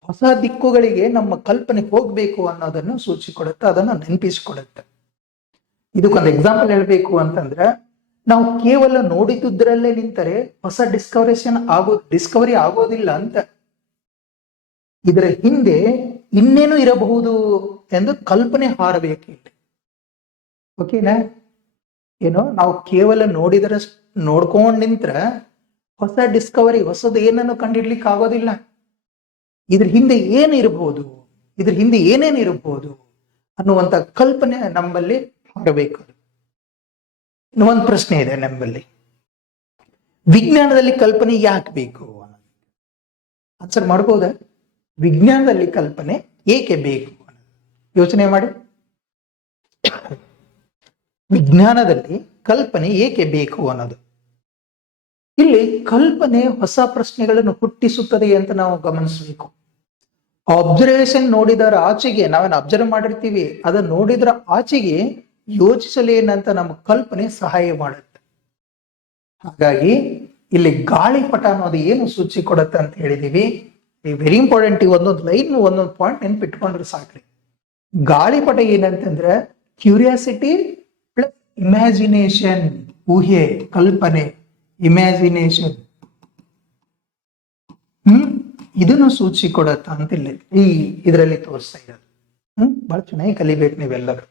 ಹೊಸ ದಿಕ್ಕುಗಳಿಗೆ ನಮ್ಮ ಕಲ್ಪನೆ ಹೋಗ್ಬೇಕು ಅನ್ನೋದನ್ನು ಸೂಚಿಸಿಕೊಡುತ್ತೆ, ಅದನ್ನ ನೆನಪಿಸಿಕೊಡುತ್ತೆ. ಇದಕ್ಕೊಂದು ಎಕ್ಸಾಂಪಲ್ ಹೇಳ್ಬೇಕು ಅಂತಂದ್ರೆ, ನಾವು ಕೇವಲ ನೋಡಿದ್ರಲ್ಲೇ ನಿಂತರೆ ಹೊಸ ಡಿಸ್ಕವರಿ ಆಗೋದಿಲ್ಲ ಅಂತ. ಇದರ ಹಿಂದೆ ಇನ್ನೇನು ಇರಬಹುದು ಎಂದು ಕಲ್ಪನೆ ಹಾರಬೇಕು. ಓಕೆನಾ? ನಾವು ಕೇವಲ ನೋಡ್ಕೊಂಡ್ ನಿಂತ್ರ ಹೊಸ ಡಿಸ್ಕವರಿ, ಹೊಸದು ಏನನ್ನು ಕಂಡಿಡ್ಲಿಕ್ಕೆ ಆಗೋದಿಲ್ಲ. ಇದ್ರ ಹಿಂದೆ ಏನಿರಬಹುದು, ಇದ್ರ ಹಿಂದೆ ಏನೇನಿರಬಹುದು ಅನ್ನುವಂತ ಕಲ್ಪನೆ ನಮ್ಮಲ್ಲಿ ಹಾರಬೇಕು. ಇನ್ನೊಂದು ಪ್ರಶ್ನೆ ಇದೆ ನಮ್ಮಲ್ಲಿ, ವಿಜ್ಞಾನದಲ್ಲಿ ಕಲ್ಪನೆ ಯಾಕೆ ಬೇಕು? ಆನ್ಸರ್ ಮಾಡಬಹುದಾ? ವಿಜ್ಞಾನದಲ್ಲಿ ಕಲ್ಪನೆ ಏಕೆ ಬೇಕು? ಯೋಚನೆ ಮಾಡಿ. ವಿಜ್ಞಾನದಲ್ಲಿ ಕಲ್ಪನೆ ಏಕೆ ಬೇಕು ಅನ್ನೋದು. ಇಲ್ಲಿ ಕಲ್ಪನೆ ಹೊಸ ಪ್ರಶ್ನೆಗಳನ್ನು ಹುಟ್ಟಿಸುತ್ತದೆ ಅಂತ ನಾವು ಗಮನಿಸಬೇಕು. ಅಬ್ಸರ್ವೇಷನ್ ನೋಡಿದರ ಆಚೆಗೆ, ನಾವೇನು ಅಬ್ಸರ್ವ್ ಮಾಡಿರ್ತೀವಿ, ಅದನ್ನ ನೋಡಿದ್ರ ಆಚೆಗೆ ಯೋಚಿಸಲೇನಂತ ನಮ್ಮ ಕಲ್ಪನೆ ಸಹಾಯ ಮಾಡುತ್ತೆ. ಹಾಗಾಗಿ ಇಲ್ಲಿ ಗಾಳಿಪಟ ಅನ್ನೋದು ಏನು ಸೂಚಿ ಕೊಡುತ್ತೆ ಅಂತ ಹೇಳಿದೀವಿ. Very important. ಒಂದೊಂದು ಲೈನ್ ಒಂದೊಂದು ಪಾಯಿಂಟ್ ನೆನ್ಪಿಟ್ಕೊಂಡ್ರೆ ಸಾಕ್ರಿ. ಗಾಳಿಪಟ ಏನಂತಂದ್ರೆ ಕ್ಯೂರಿಯಾಸಿಟಿ ಪ್ಲಸ್ ಇಮ್ಯಾಜಿನೇಷನ್, ಊಹೆ, ಕಲ್ಪನೆ, ಇಮ್ಯಾಜಿನೇಷನ್, ಇದನ್ನು ಸೂಚಿಸಿಕೊಡತ್ತ ಅಂತಿಲ್ಲ ಇದರಲ್ಲಿ ತೋರಿಸ್ತಾ ಇರೋದು. ಬಹಳ ಚೆನ್ನಾಗಿ ಕಲಿಬೇಕು ನೀವೆಲ್ಲರೂ.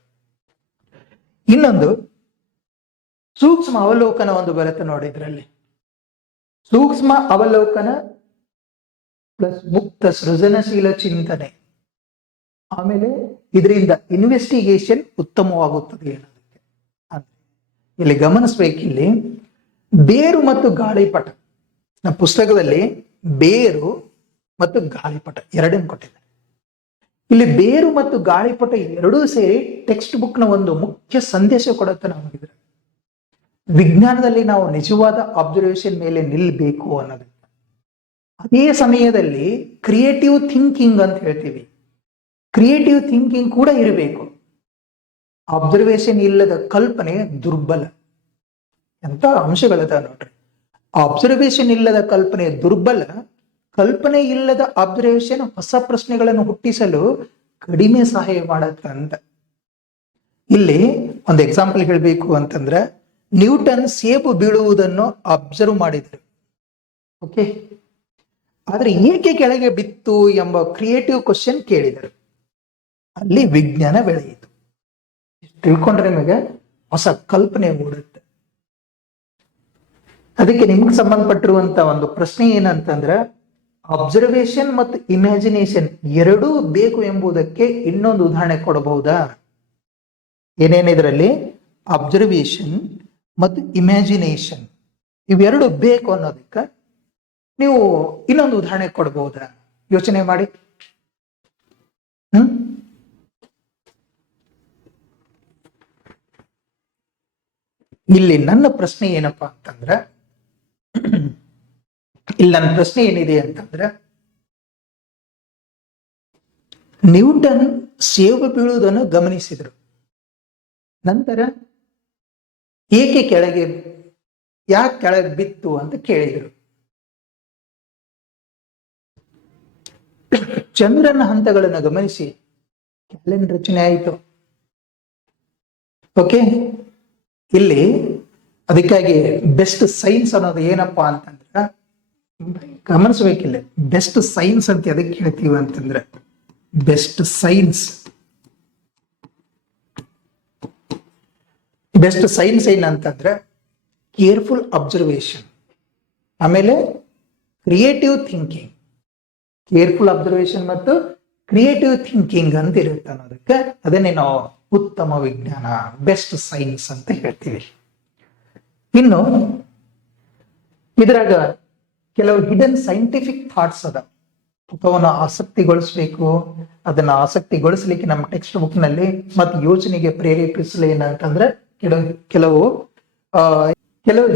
ಇನ್ನೊಂದು ಸೂಕ್ಷ್ಮ ಅವಲೋಕನ ಒಂದು ಬರುತ್ತೆ ನೋಡಿ. ಇದರಲ್ಲಿ ಸೂಕ್ಷ್ಮ ಅವಲೋಕನ ಪ್ಲಸ್ ಮುಕ್ತ ಸೃಜನಶೀಲ ಚಿಂತನೆ, ಆಮೇಲೆ ಇದರಿಂದ ಇನ್ವೆಸ್ಟಿಗೇಷನ್ ಉತ್ತಮವಾಗುತ್ತದೆ ಅನ್ನೋದಕ್ಕೆ. ಇಲ್ಲಿ ಗಮನಿಸ್ಬೇಕಿಲ್ಲಿ ಬೇರು ಮತ್ತು ಗಾಳಿಪಟ. ನಮ್ಮ ಪುಸ್ತಕದಲ್ಲಿ ಬೇರು ಮತ್ತು ಗಾಳಿಪಟ ಎರಡನ್ನು ಕೊಟ್ಟಿದೆ. ಇಲ್ಲಿ ಬೇರು ಮತ್ತು ಗಾಳಿಪಟ ಎರಡೂ ಸೇರಿ ಟೆಕ್ಸ್ಟ್ ಬುಕ್ ನ ಒಂದು ಮುಖ್ಯ ಸಂದೇಶ ಕೊಡುತ್ತೆ ನಮಗಿದ್ರೆ. ವಿಜ್ಞಾನದಲ್ಲಿ ನಾವು ನಿಜವಾದ ಅಬ್ಸರ್ವೇಷನ್ ಮೇಲೆ ನಿಲ್ಬೇಕು ಅನ್ನೋದು. ಅದೇ ಸಮಯದಲ್ಲಿ ಕ್ರಿಯೇಟಿವ್ ಥಿಂಕಿಂಗ್ ಅಂತ ಹೇಳ್ತೀವಿ. ಕ್ರಿಯೇಟಿವ್ ಥಿಂಕಿಂಗ್ ಕೂಡ ಇರಬೇಕು. ಅಬ್ಸರ್ವೇಷನ್ ಇಲ್ಲದ ಕಲ್ಪನೆ ದುರ್ಬಲ. ಎಂತ ಅಂಶಗಳದ ನೋಡ್ರಿ. ಅಬ್ಸರ್ವೇಷನ್ ಇಲ್ಲದ ಕಲ್ಪನೆ ದುರ್ಬಲ. ಕಲ್ಪನೆ ಇಲ್ಲದ ಅಬ್ಸರ್ವೇಷನ್ ಹೊಸ ಪ್ರಶ್ನೆಗಳನ್ನು ಹುಟ್ಟಿಸಲು ಕಡಿಮೆ ಸಹಾಯ ಮಾಡತ್ತಂತ. ಇಲ್ಲಿ ಒಂದು ಎಕ್ಸಾಂಪಲ್ ಹೇಳಬೇಕು ಅಂತಂದ್ರೆ, ನ್ಯೂಟನ್ ಸೇಬು ಬೀಳುವುದನ್ನು ಅಬ್ಸರ್ವ್ ಮಾಡಿದರು. ಓಕೆ, ಆದ್ರೆ ಏಕೆ ಕೆಳಗೆ ಬಿತ್ತು ಎಂಬ ಕ್ರಿಯೇಟಿವ್ ಕ್ವಶನ್ ಕೇಳಿದರು. ಅಲ್ಲಿ ವಿಜ್ಞಾನ ಬೆಳೆಯಿತು. ತಿಳ್ಕೊಂಡ್ರೆ ನಿಮಗೆ ಹೊಸ ಕಲ್ಪನೆ ಮೂಡುತ್ತೆ. ಅದಕ್ಕೆ ನಿಮ್ಗೆ ಸಂಬಂಧಪಟ್ಟಿರುವಂತ ಒಂದು ಪ್ರಶ್ನೆ ಏನಂತಂದ್ರೆ, ಅಬ್ಸರ್ವೇಷನ್ ಮತ್ತು ಇಮ್ಯಾಜಿನೇಷನ್ ಎರಡೂ ಬೇಕು ಎಂಬುದಕ್ಕೆ ಇನ್ನೊಂದು ಉದಾಹರಣೆ ಕೊಡಬಹುದಾ? ಏನೇನಿದ್ರಲ್ಲಿ ಅಬ್ಸರ್ವೇಷನ್ ಮತ್ತು ಇಮ್ಯಾಜಿನೇಷನ್ ಇವೆರಡು ಬೇಕು ಅನ್ನೋದಕ್ಕೆ ನೀವು ಇನ್ನೊಂದು ಉದಾಹರಣೆ ಕೊಡಬಹುದಾ? ಯೋಚನೆ ಮಾಡಿ. ಇಲ್ಲಿ ನನ್ನ ಪ್ರಶ್ನೆ ಏನಪ್ಪಾ ಅಂತಂದ್ರೆ, ಇಲ್ಲಿ ನನ್ನ ಪ್ರಶ್ನೆ ಏನಿದೆ ಅಂತಂದ್ರೆ, ನ್ಯೂಟನ್ ಸೇಬು ಬೀಳುವುದನ್ನು ಗಮನಿಸಿದ್ರು. ನಂತರ ಯಾಕೆ ಕೆಳಗೆ ಬಿತ್ತು ಅಂತ ಕೇಳಿದ್ರು. ಚಂದ್ರನ ಹಂತಗಳನ್ನು ಗಮನಿಸಿ ಕ್ಯಾಲೆಂಡರ್ ರಚನೆ ಆಯಿತು. ಓಕೆ, ಇಲ್ಲಿ ಅದಕ್ಕಾಗಿ ಬೆಸ್ಟ್ ಸೈನ್ಸ್ ಅನ್ನೋದು ಏನಪ್ಪಾ ಅಂತಂದ್ರೆ, ಗಮನಿಸ್ಬೇಕಿಲ್ಲ. ಬೆಸ್ಟ್ ಸೈನ್ಸ್ ಅಂತ ಅದಕ್ಕೆ ಹೇಳ್ತೀವಿ ಅಂತಂದ್ರೆ, ಬೆಸ್ಟ್ ಸೈನ್ಸ್ ಏನಂತಂದ್ರೆ ಕೇರ್ಫುಲ್ ಅಬ್ಸರ್ವೇಷನ್, ಆಮೇಲೆ ಕ್ರಿಯೇಟಿವ್ ಥಿಂಕಿಂಗ್. ಕೇರ್ಫುಲ್ ಅಬ್ಸರ್ವೇಷನ್ ಮತ್ತು ಕ್ರಿಯೇಟಿವ್ ಥಿಂಕಿಂಗ್ ಅಂತ ಇರುತ್ತೆ ಅನ್ನೋದಕ್ಕೆ ಅದನ್ನೇ ನಾವು ಉತ್ತಮ ವಿಜ್ಞಾನ, ಬೆಸ್ಟ್ ಸೈನ್ಸ್ ಅಂತ ಹೇಳ್ತೀವಿ. ಇನ್ನು ಇದ್ರಾಗ ಕೆಲವು ಹಿಡನ್ ಸೈಂಟಿಫಿಕ್ ಥಾಟ್ಸ್ ಅದ. ಅವನ್ನ ಆಸಕ್ತಿಗೊಳಿಸ್ಬೇಕು. ಅದನ್ನ ಆಸಕ್ತಿಗೊಳಿಸ್ಲಿಕ್ಕೆ ನಮ್ಮ ಟೆಕ್ಸ್ಟ್ ಬುಕ್ ನಲ್ಲಿ ಮತ್ತೆ ಯೋಚನೆಗೆ ಪ್ರೇರೇಪಿಸಲು ಏನಂತಂದ್ರೆ ಕೆಲವು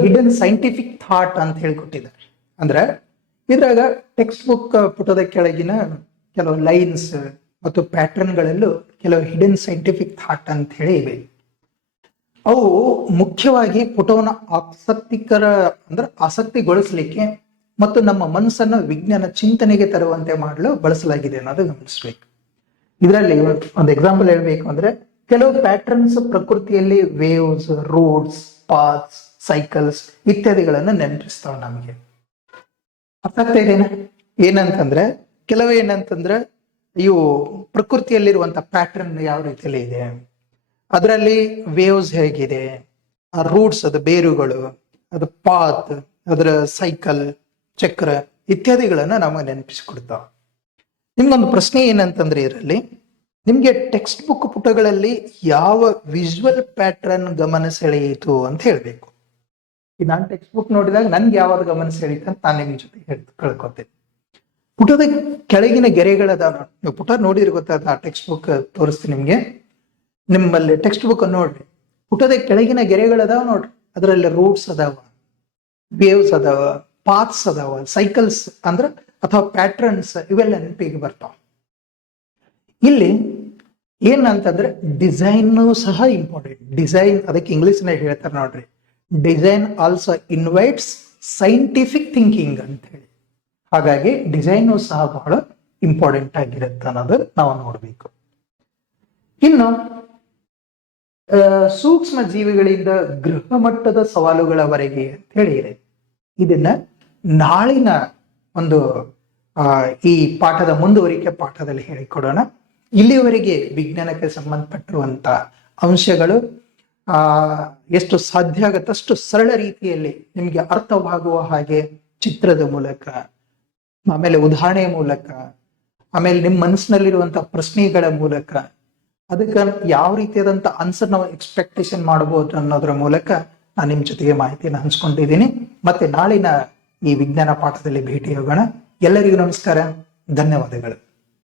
ಹಿಡನ್ ಸೈಂಟಿಫಿಕ್ ಥಾಟ್ ಅಂತ ಹೇಳಿಕೊಟ್ಟಿದ್ದಾರೆ. ಅಂದ್ರೆ ಇದ್ರಾಗ ಟೆಕ್ಸ್ಟ್ ಬುಕ್ ಪುಟದ ಕೆಳಗಿನ ಕೆಲವು ಲೈನ್ಸ್ ಮತ್ತು ಪ್ಯಾಟರ್ನ್ಗಳಲ್ಲೂ ಕೆಲವು ಹಿಡನ್ ಸೈಂಟಿಫಿಕ್ ಥಾಟ್ ಅಂತ ಹೇಳಿ ಇವೆ. ಅವು ಮುಖ್ಯವಾಗಿ ಪುಟವನ್ನ ಆಸಕ್ತಿಗೊಳಿಸ್ಲಿಕ್ಕೆ ಮತ್ತು ನಮ್ಮ ಮನಸ್ಸನ್ನು ವಿಜ್ಞಾನ ಚಿಂತನೆಗೆ ತರುವಂತೆ ಮಾಡಲು ಬಳಸಲಾಗಿದೆ ಅನ್ನೋದು ಗಮನಿಸ್ಬೇಕು. ಇದರಲ್ಲಿ ಒಂದು ಎಕ್ಸಾಂಪಲ್ ಹೇಳ್ಬೇಕು ಅಂದ್ರೆ, ಕೆಲವು ಪ್ಯಾಟರ್ನ್ಸ್ ಪ್ರಕೃತಿಯಲ್ಲಿ ವೇವ್ಸ್, ರೋಡ್ಸ್, ಪಾತ್ಸ್, ಸೈಕಲ್ಸ್ ಇತ್ಯಾದಿಗಳನ್ನು ನೆನಪಿಸ್ತಾವ ನಮಗೆ. ಅರ್ಥ ಆಗ್ತಾ ಇದೆನಾ? ಕೆಲವು ಏನಂತಂದ್ರೆ ಇವು ಪ್ರಕೃತಿಯಲ್ಲಿರುವಂತ ಪ್ಯಾಟರ್ನ್ ಯಾವ ರೀತಿಯಲ್ಲಿ ಇದೆ, ಅದರಲ್ಲಿ ವೇವ್ಸ್ ಹೇಗಿದೆ, ರೂಟ್ಸ್ ಅದು ಬೇರುಗಳು, ಅದು ಪಾತ್, ಅದರ ಸೈಕಲ್, ಚಕ್ರ ಇತ್ಯಾದಿಗಳನ್ನ ನಮಗೆ ನೆನಪಿಸಿಕೊಡ್ತಾವ. ನಿಮ್ಗೊಂದು ಪ್ರಶ್ನೆ ಏನಂತಂದ್ರೆ, ಇದರಲ್ಲಿ ನಿಮ್ಗೆ ಟೆಕ್ಸ್ಟ್ ಬುಕ್ ಪುಟಗಳಲ್ಲಿ ಯಾವ ವಿಜುವಲ್ ಪ್ಯಾಟರ್ನ್ ಗಮನ ಸೆಳೆಯಿತು ಅಂತ ಹೇಳ್ಬೇಕು. ನಾನು ಟೆಕ್ಸ್ಟ್ ಬುಕ್ ನೋಡಿದಾಗ ನನ್ಗೆ ಯಾವ್ದು ಗಮನ ಸೆಳೀತು ಅಂತ ನಾನು ನಿಮ್ ಜೊತೆ ಕಳ್ಕೊತೇನೆ. ಪುಟದ ಕೆಳಗಿನ ಗೆರೆಗಳದಾವ. ನೀವು ಪುಟ ನೋಡಿದ್ರೆ ಗೊತ್ತಾದ, ಟೆಕ್ಸ್ಟ್ ಬುಕ್ ತೋರಿಸ್ತೀನಿ ನಿಮ್ಗೆ. ನಿಮ್ಮಲ್ಲಿ ಟೆಕ್ಸ್ಟ್ ಬುಕ್ ನೋಡ್ರಿ, ಪುಟದ ಕೆಳಗಿನ ಗೆರೆಗಳದಾವ ನೋಡ್ರಿ. ಅದರಲ್ಲಿ ರೂಟ್ಸ್ ಅದಾವ, ವೇವ್ಸ್ ಅದಾವ, ಪಾತ್ಸ್ ಅದಾವ, ಸೈಕಲ್ಸ್ ಅಂದ್ರ ಅಥವಾ ಪ್ಯಾಟ್ರನ್ಸ್ ಇವೆಲ್ಲ ನೆನಪಿಗೆ ಬರ್ತಾವ. ಇಲ್ಲಿ ಏನಂತಂದ್ರೆ ಡಿಸೈನ್ ಸಹ ಇಂಪಾರ್ಟೆಂಟ್. ಡಿಸೈನ್ ಅದಕ್ಕೆ ಇಂಗ್ಲಿಷ್ ನಲ್ಲಿ ಹೇಳ್ತಾರೆ ನೋಡ್ರಿ, design also invites scientific thinking ಅಂತ ಹೇಳಿ. ಹಾಗಾಗಿ ಡಿಸೈನ್ ಸಹ ಬಹಳ ಇಂಪಾರ್ಟೆಂಟ್ ಆಗಿರುತ್ತೆ ಅನ್ನೋದು ನಾವು ನೋಡ್ಬೇಕು. ಇನ್ನು ಸೂಕ್ಷ್ಮ ಜೀವಿಗಳಿಂದ ಗೃಹ ಮಟ್ಟದ ಸವಾಲುಗಳವರೆಗೆ ಅಂತ ಹೇಳಿದೆ. ಇದನ್ನ ನಾಳಿನ ಒಂದು ಈ ಪಾಠದ ಮುಂದುವರಿಕೆ ಪಾಠದಲ್ಲಿ ಹೇಳಿಕೊಡೋಣ. ಇಲ್ಲಿವರೆಗೆ ವಿಜ್ಞಾನಕ್ಕೆ ಸಂಬಂಧಪಟ್ಟಿರುವಂತ ಅಂಶಗಳು ಎಷ್ಟು ಸಾಧ್ಯ ಆಗತ್ತಷ್ಟು ಸರಳ ರೀತಿಯಲ್ಲಿ ನಿಮ್ಗೆ ಅರ್ಥವಾಗುವ ಹಾಗೆ ಚಿತ್ರದ ಮೂಲಕ, ಆಮೇಲೆ ಉದಾಹರಣೆಯ ಮೂಲಕ, ಆಮೇಲೆ ನಿಮ್ಮ ಮನಸ್ಸಿನಲ್ಲಿರುವಂತಹ ಪ್ರಶ್ನೆಗಳ ಮೂಲಕ ಅದಕ್ಕೆ ಯಾವ ರೀತಿಯಾದಂತ ಆನ್ಸರ್ ನಾವು ಎಕ್ಸ್ಪೆಕ್ಟೇಷನ್ ಮಾಡಬಹುದು ಅನ್ನೋದ್ರ ಮೂಲಕ ನಾನು ನಿಮ್ ಜೊತೆಗೆ ಮಾಹಿತಿಯನ್ನು ಹಂಚ್ಕೊಂಡಿದ್ದೀನಿ. ಮತ್ತೆ ನಾಳಿನ ಈ ವಿಜ್ಞಾನ ಪಾಠದಲ್ಲಿ ಭೇಟಿಯಾಗೋಣ. ಎಲ್ಲರಿಗೂ ನಮಸ್ಕಾರ, ಧನ್ಯವಾದಗಳು.